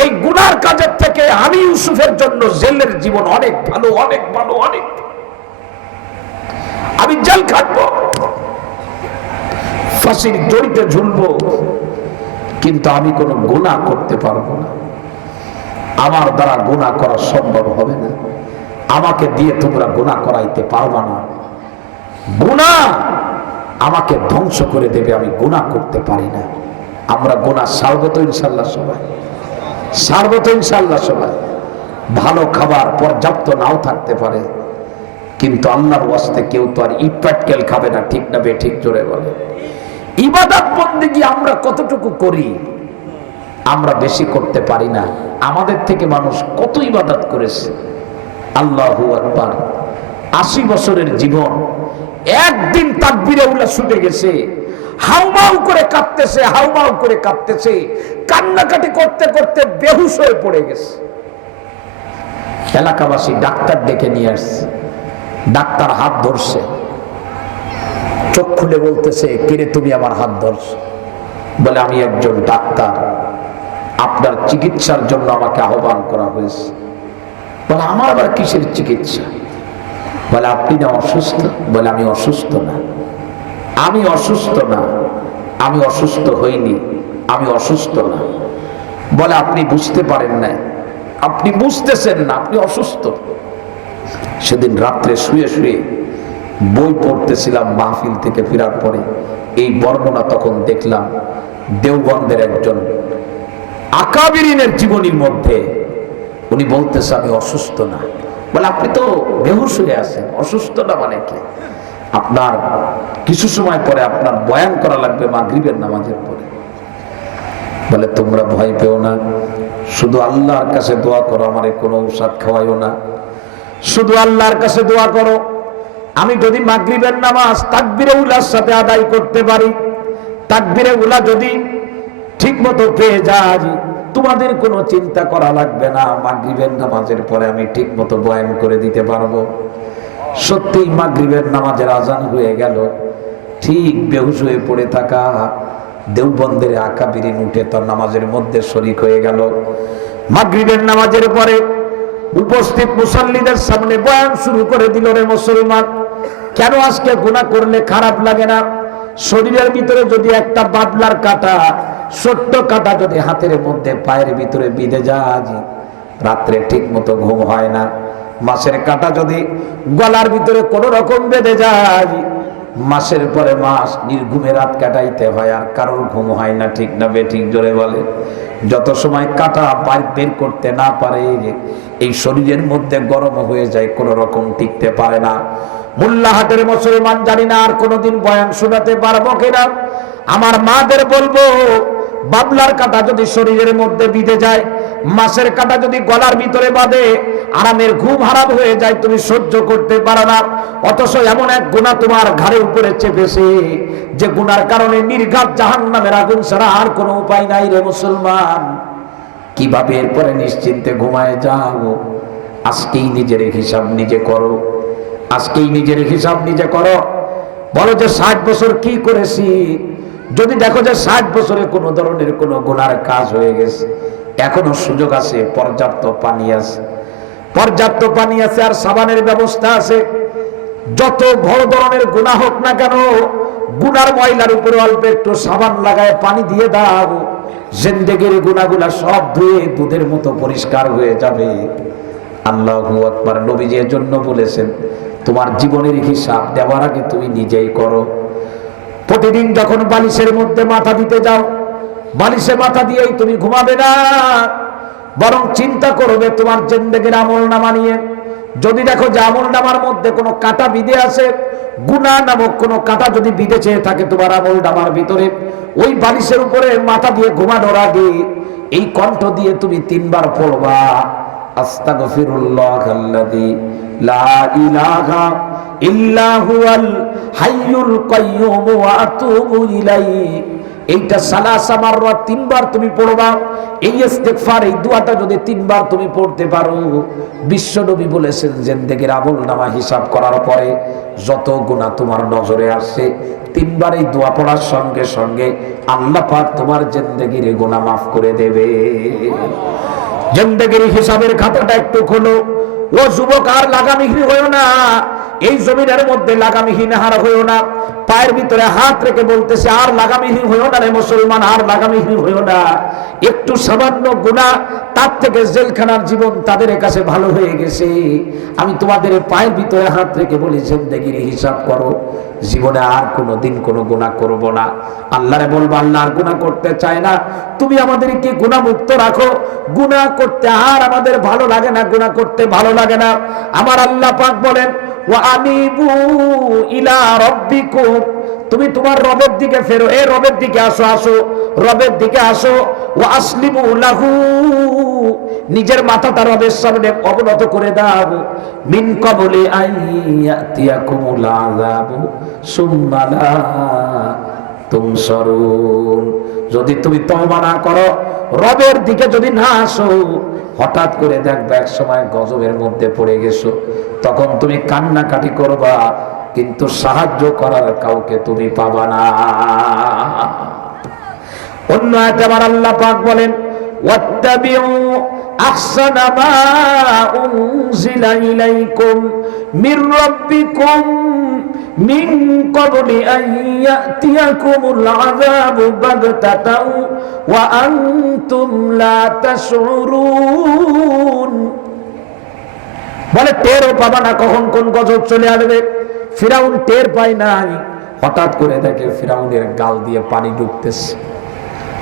এই গুনার কাজের থেকে আমি ইউসুফের জন্য জেলের জীবন অনেক ভালো, অনেক ভালো, অনেক। আমি জেল খাটবো, ফাঁসির দড়িতে ঝুলবো, কিন্তু আমি কোনো গুনাহ করতে পারবো না। আমার দ্বারা গুনাহ করা সম্ভব হবে না। আমাকে দিয়ে তোমরা গুনাহ করাইতে পারবা না। গুনাহ আমাকে ধ্বংস করে দেবে, আমি গুনাহ করতে পারি না। আমরা গুনাহ ছাড়বো তো ইনশাআল্লাহ সবাই, ছাড়বো তো ইনশাআল্লাহ সবাই। ভালো খাবার পর্যাপ্ত নাও থাকতে পারে, কিন্তু আল্লাহর ওয়াস্তে কেউ তো আর ইটপাটকেল খাবে না, ঠিক না বেঠিক? জোরে বলে। ইবাদত বন্দেগী আমরা কতটুকু করি? আমরা বেশি করতে পারি না। আমাদের থেকে মানুষ কত ইবাদত করেছে। আল্লাহু আকবার। 80 বছরের জীবন, একদিন তাকবীরে উলা ছুটে গেছে, হাউমাউ করে কাঁপতেছে, হাউমাউ করে কাঁপতেছে, কান্নাকাটি করতে করতে বেহুশ হয়ে পড়ে গেছে। এলাকাবাসী ডাক্তার ডেকে নিয়ে আসছে। ডাক্তার হাত ধরছে, চোখ খুলে বলতেছে, কিরে তুমি আমার হাত ধরছো? বলে, আমি একজন ডাক্তার, আপনার চিকিৎসার জন্য আমাকে আহ্বান করা হয়েছে। বলে, আমার আবার কিসের চিকিৎসা? বলে, আপনি না অসুস্থ? বলে, আমি অসুস্থ না, আমি অসুস্থ না, আমি অসুস্থ হইনি, আমি অসুস্থ না। বলে আপনি বুঝতে পারেন না, আপনি বুঝতেছেন না, আপনি অসুস্থ। সেদিন রাত্রে শুয়ে শুয়ে বই পড়তেছিলাম মাহফিল থেকে ফেরার পরে, এই বর্ণনা তখন দেখলাম দেওবন্দের একজন আকাবিরিনের জীবনীর মধ্যে। উনি বলতেছে আমি অসুস্থ না। বলে আপনি তো বেহুশ হয়ে আছেন, অসুস্থ না মানে কি? আপনার কিছু সময় পরে আপনার বয়ান করা লাগবে মাগরিবের নামাজের পরে। বলে তোমরা ভয় পেও না, শুধু আল্লাহর কাছে দোয়া করো, আমারে কোনো ঔষধ খাওয়াইও না, শুধু আল্লাহর কাছে দোয়া করো। আমি যদি মাগরিবের নামাজ তাকবীরে উলার সাথে আদায় করতে পারি, তাকবীরে উলা যদি ঠিক মতো পেয়ে যাই, তোমাদের কোনো চিন্তা করা লাগবে না, মাগরিবের নামাজের পরে আমি ঠিক মতো বয়ান করে দিতে পারবো। সত্যিই মাগরিবের নামাজের আজান হয়ে গেল। ঠিক বেহুশ হয়ে পড়ে থাকা দেওবন্দের আকাবিরিন উঠে তার নামাজের মধ্যে শরীক হয়ে গেল। মাগরিবের নামাজের পরে উপস্থিত মুসল্লিদের সামনে বয়ান শুরু করে দিল, রে মুসলমান, কেন আজকে গুনাহ করলে খারাপ লাগে না? শরীরের ভিতরে যদি একটা বাবলার কাঁটা, ছোট্ট কাঁটা যদি হাতের মধ্যে পায়ের ভিতরে বিঁধে যায়, রাত্রে ঠিক মতো ঘুম হয় না। মাছের কাঁটা যদি গলার ভিতরে কোনো রকম বেঁধে যায়, মাসের পরে মাস নির্ঘুমে রাত কাটাইতে হয়, আর কারোর ঘুম হয় না। ঠিক না বেঠিক? জোরে বলে। যত সময় কাঁটা বের করতে না পারে, এই শরীরের মধ্যে গরম হয়ে যায়, কোনো রকম টিকতে পারে না। মোল্লাহাটের মুসলমান, জানি না আর কোনোদিন বয়ান শোনাতে পারবো কিনা। আমার মাদের বলবো, বাবলার কাঁটা যদি শরীরের মধ্যে বিঁধে যায়, মাছের কাঁটা যদি গলার ভিতরে বাঁধে, আরামের ঘুম হারাম হয়ে যায়, তুমি সহ্য করতে পারো না। অথচ এমন এক গুনাহ তোমার ঘাড়ের উপরে চেপেছে, যে গুনার কারণে নির্ঘাত জাহান্নামের আগুন ছাড়া আর কোনো উপায় নাই। রে মুসলমান, কিভাবে এরপরে নিশ্চিন্তে ঘুমায় যাও? আজকেই নিজের হিসাব নিজে করো, আজকেই নিজের হিসাব নিজে করো। বলো যে 60 বছর কি করেছি? যদি দেখো যে 60 বছরে কোনো ধরনের কোনো গুনার কাজ হয়ে গেছে, এখনো সুযোগ আছে, পর্যাপ্ত পানি আছে, পর্যাপ্ত পানি আছে, আর সাবানের ব্যবস্থা আছে। যত বড় ধরনের গুনাহ হোক না কেন, গুনার ময়লার উপরে অল্প একটু সাবান লাগায় পানি দিয়ে দাও, জিন্দেগির গুনাহগুলা সব ধুয়ে দুধের মতো পরিষ্কার হয়ে যাবে। আল্লাহু আকবার। নবীজি এর জন্য বলেছেন, তোমার জীবনের হিসাব দেওয়ার আগে তুমি নিজেই করো। প্রতিদিন যখন বালিশের মধ্যে মাথা দিতে যাও, বালিশে মাথা দিয়েই তুমি ঘুমাবে না, বরং চিন্তা করবে তোমার জিন্দেগির আমলনামা নিয়ে। যদি দেখো যে আমলনামার মধ্যে কোনো কাঁটা বিঁধে আছে, গুনাহ নামক কোনো কাঁটা যদি বিঁধে চেয়ে থাকে তোমার আমলনামার ভিতরে, ওই বালিশের উপরে মাথা দিয়ে ঘুমানোর আগে এই কণ্ঠ দিয়ে তুমি 3 বার পড়বা, আস্তাগফিরুল্লাহাল্লাযী লা ইলাহা ইল্লা হুয়াল হাইয়ুল কাইয়্যুম ওয়া আতুবু ইলাইহি। এইটা সালাসা মাররা 3 বার তুমি পড়বা। এই ইস্তিগফার, এই দোয়াটা যদি 3 বার তুমি পড়তে পারো, বিশ্বনবী বলেছেন জিন্দেগির আমলনামা হিসাব করার পরে যত গুনাহ তোমার নজরে আসে, 3 বার এই দোয়া পড়ার সঙ্গে সঙ্গে আল্লাহ পাক তোমার জিন্দেগির গুনাহ মাফ করে দেবে। জিন্দেগির হিসাবের খাতাটা একটু খোলো। ও যুবক, আর লাগামহীন হইও না, এই জমিনের মধ্যে লাগামহীন হার হইও না। পায়ের ভিতরে হাত রেখে বলতেছে, আর লাগামহীন হইও না রে মুসলমান, আর লাগামহীন হইও না। একটু সামান্য গুনাহ, তার থেকে জেলখানার জীবন তাদের কাছে ভালো হয়ে গেছে। আমি তোমাদের পায়ের ভিতরে হাত রেখে বলি, জিন্দেগির হিসাব করো, জীবনে আর কোনোদিন কোনো গুনাহ করব না। আল্লাহরে বলবো, আল্লাহ আর গুনাহ করতে চায় না, তুমি আমাদেরকে গুনাহ মুক্ত রাখো। গুনাহ করতে আর আমাদের ভালো লাগে না, গুনাহ করতে ভালো লাগে না। আমার আল্লাহ পাক বলেন, ওয়া আনিবু ইলা রাব্বিকুম, তুমি তোমার রবের দিকে ফেরো। এ রবের দিকে আসো, আসো, রবের দিকে আসো। ওয়া আসলিমু লাহু, নিজের মাথাটা রবের সামনে অবনত করে দাও। মিন ক্বাবলি আইয়াতিয়াকুমুল আযাবু সুম্মা লা তুনসারুন। যদি তুমি তওবা না করো, রবের দিকে যদি না আসো, হঠাৎ করে দেখবে এক সময় গজবের মধ্যে পড়ে গেছো, তখন তুমি কান্নাকাটি করবা, কিন্তু সাহায্য করার কাউকে তুমি পাবা না। অন্য আয়াতে আবার আল্লাহ পাক বলেন, ওয়াত্তাবিউ আহসানা মা উনজিলা ইলাইকুম মির রাব্বিকুম মিন ক্বাবলি আন ইয়াতিয়াকুমুল আযাবু বাগতাতাও ওয়া আনতুম লা তাশউরুন। বলে টেরও পাবা না কখন কোন গজব চলে আসবে। ফিরাউন টের পায় নাই, হঠাৎ করে দেখে ফিরাউনের গাল দিয়ে পানি ঢুকতেছে।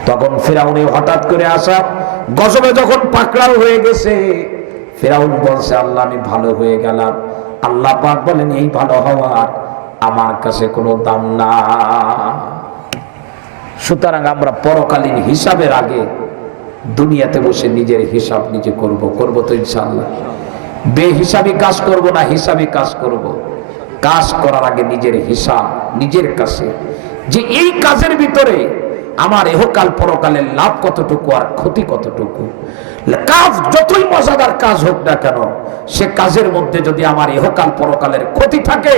তখন ফিরাউনে হঠাৎ করে আসা গজবে যখন পাকড়াও হয়ে গেছে, ফিরাউন বলছে আল্লাহ আমি ভালো হয়ে গেলাম। আল্লাহ পাক বলেন এই ভালো হওয়ার আমার কাছে কোনো দাম না। সুতরাং আমরা পরকালীন হিসাবের আগে দুনিয়াতে বসে নিজের হিসাব নিজে করব তো ইনশাআল্লাহ। বেহিসাবি কাজ করব না, হিসাবি কাজ করব। কাজ করার আগে নিজের হিসাব নিজের কাছে, যে এই কাজের ভিতরে আমার ইহকাল পরকালের লাভ কতটুকু আর ক্ষতি কতটুকু। কাজ যতই মজাদার কাজ হোক না কেন, সে কাজের মধ্যে যদি আমার ইহকাল পরকালের ক্ষতি থাকে,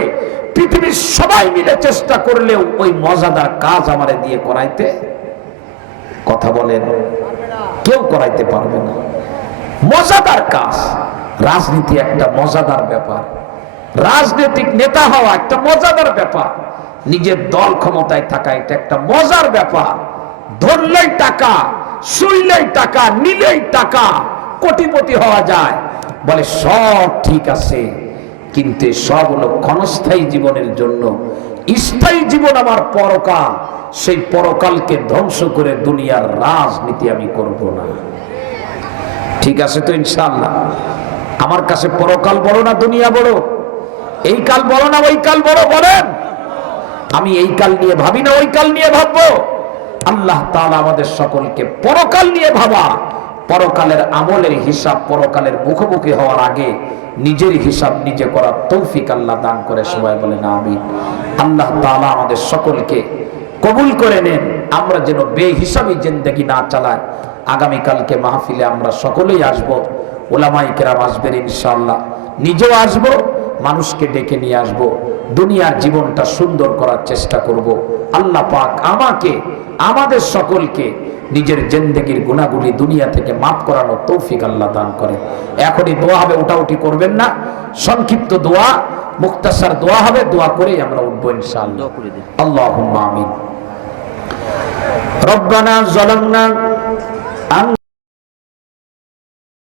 পৃথিবীর সবাই মিলে চেষ্টা করলেও ওই মজাদার কাজ আমারে দিয়ে করাইতে, কথা বলেন, কেউ করাইতে পারবে না। মজাদার কাজ, রাজনীতি একটা মজাদার ব্যাপার, রাজনৈতিক নেতা হওয়া একটা মজাদার ব্যাপার, নিজের দল ক্ষমতায় থাকা এটা একটা মজার ব্যাপার। ধরলেই টাকা, শুইলেই টাকা, নিলেই টাকা, কোটিপতি হওয়া যায়। বলে সব ঠিক আছে, কিন্তু সব হলো ক্ষণস্থায়ী জীবনের জন্য। স্থায়ী জীবন আমার পরকাল, সেই পরকালকে ধ্বংস করে দুনিয়ার রাজনীতি আমি করব না। ঠিক আছে তো ইনশাআল্লাহ। আমার কাছে পরকাল বড় না দুনিয়া বড়? এই কাল বড় না ওই কাল বড়? বলেন। আমি এই কাল নিয়ে ভাবি না ওই কাল নিয়ে ভাববো? আল্লাহ তাআলা আমাদের সকলকে পরকাল নিয়ে ভাবা, পরকালের আমলের হিসাব পরকালের মুখোমুখি হওয়ার আগে নিজের হিসাব নিজে করার তৌফিক আল্লাহ দান করে। সবাই বলেন আমিন। আল্লাহ তাআলা আমাদের সকলকে কবুল করে নেন, আমরা যেন বেহিসাবি জিন্দেগি না চালাই। আগামীকালকে মাহফিলে আমরা সকলেই আসব, ওলামায়ে কেরাম আসবেন ইনশাআল্লাহ, নিজেও আসব, মানুষকে ডেকে নিয়ে আসব, দুনিয়ার জীবনটা সুন্দর করার চেষ্টা করব। আল্লাহ পাক আমাকে আমাদের সকলকে নিজের জিন্দেগির গুনাহগুলি দুনিয়া থেকে মাফ করানোর তৌফিক আল্লাহ দান করে। এখনই দোয়া হবে, উঠাউঠি করবেন না, সংক্ষিপ্ত দোয়া, মুখতাসার দোয়া হবে, দোয়া করেই আমরা উঠবো ইনশাআল্লাহ। আল্লাহুম্মা আমিন। রব্বানা যালামনা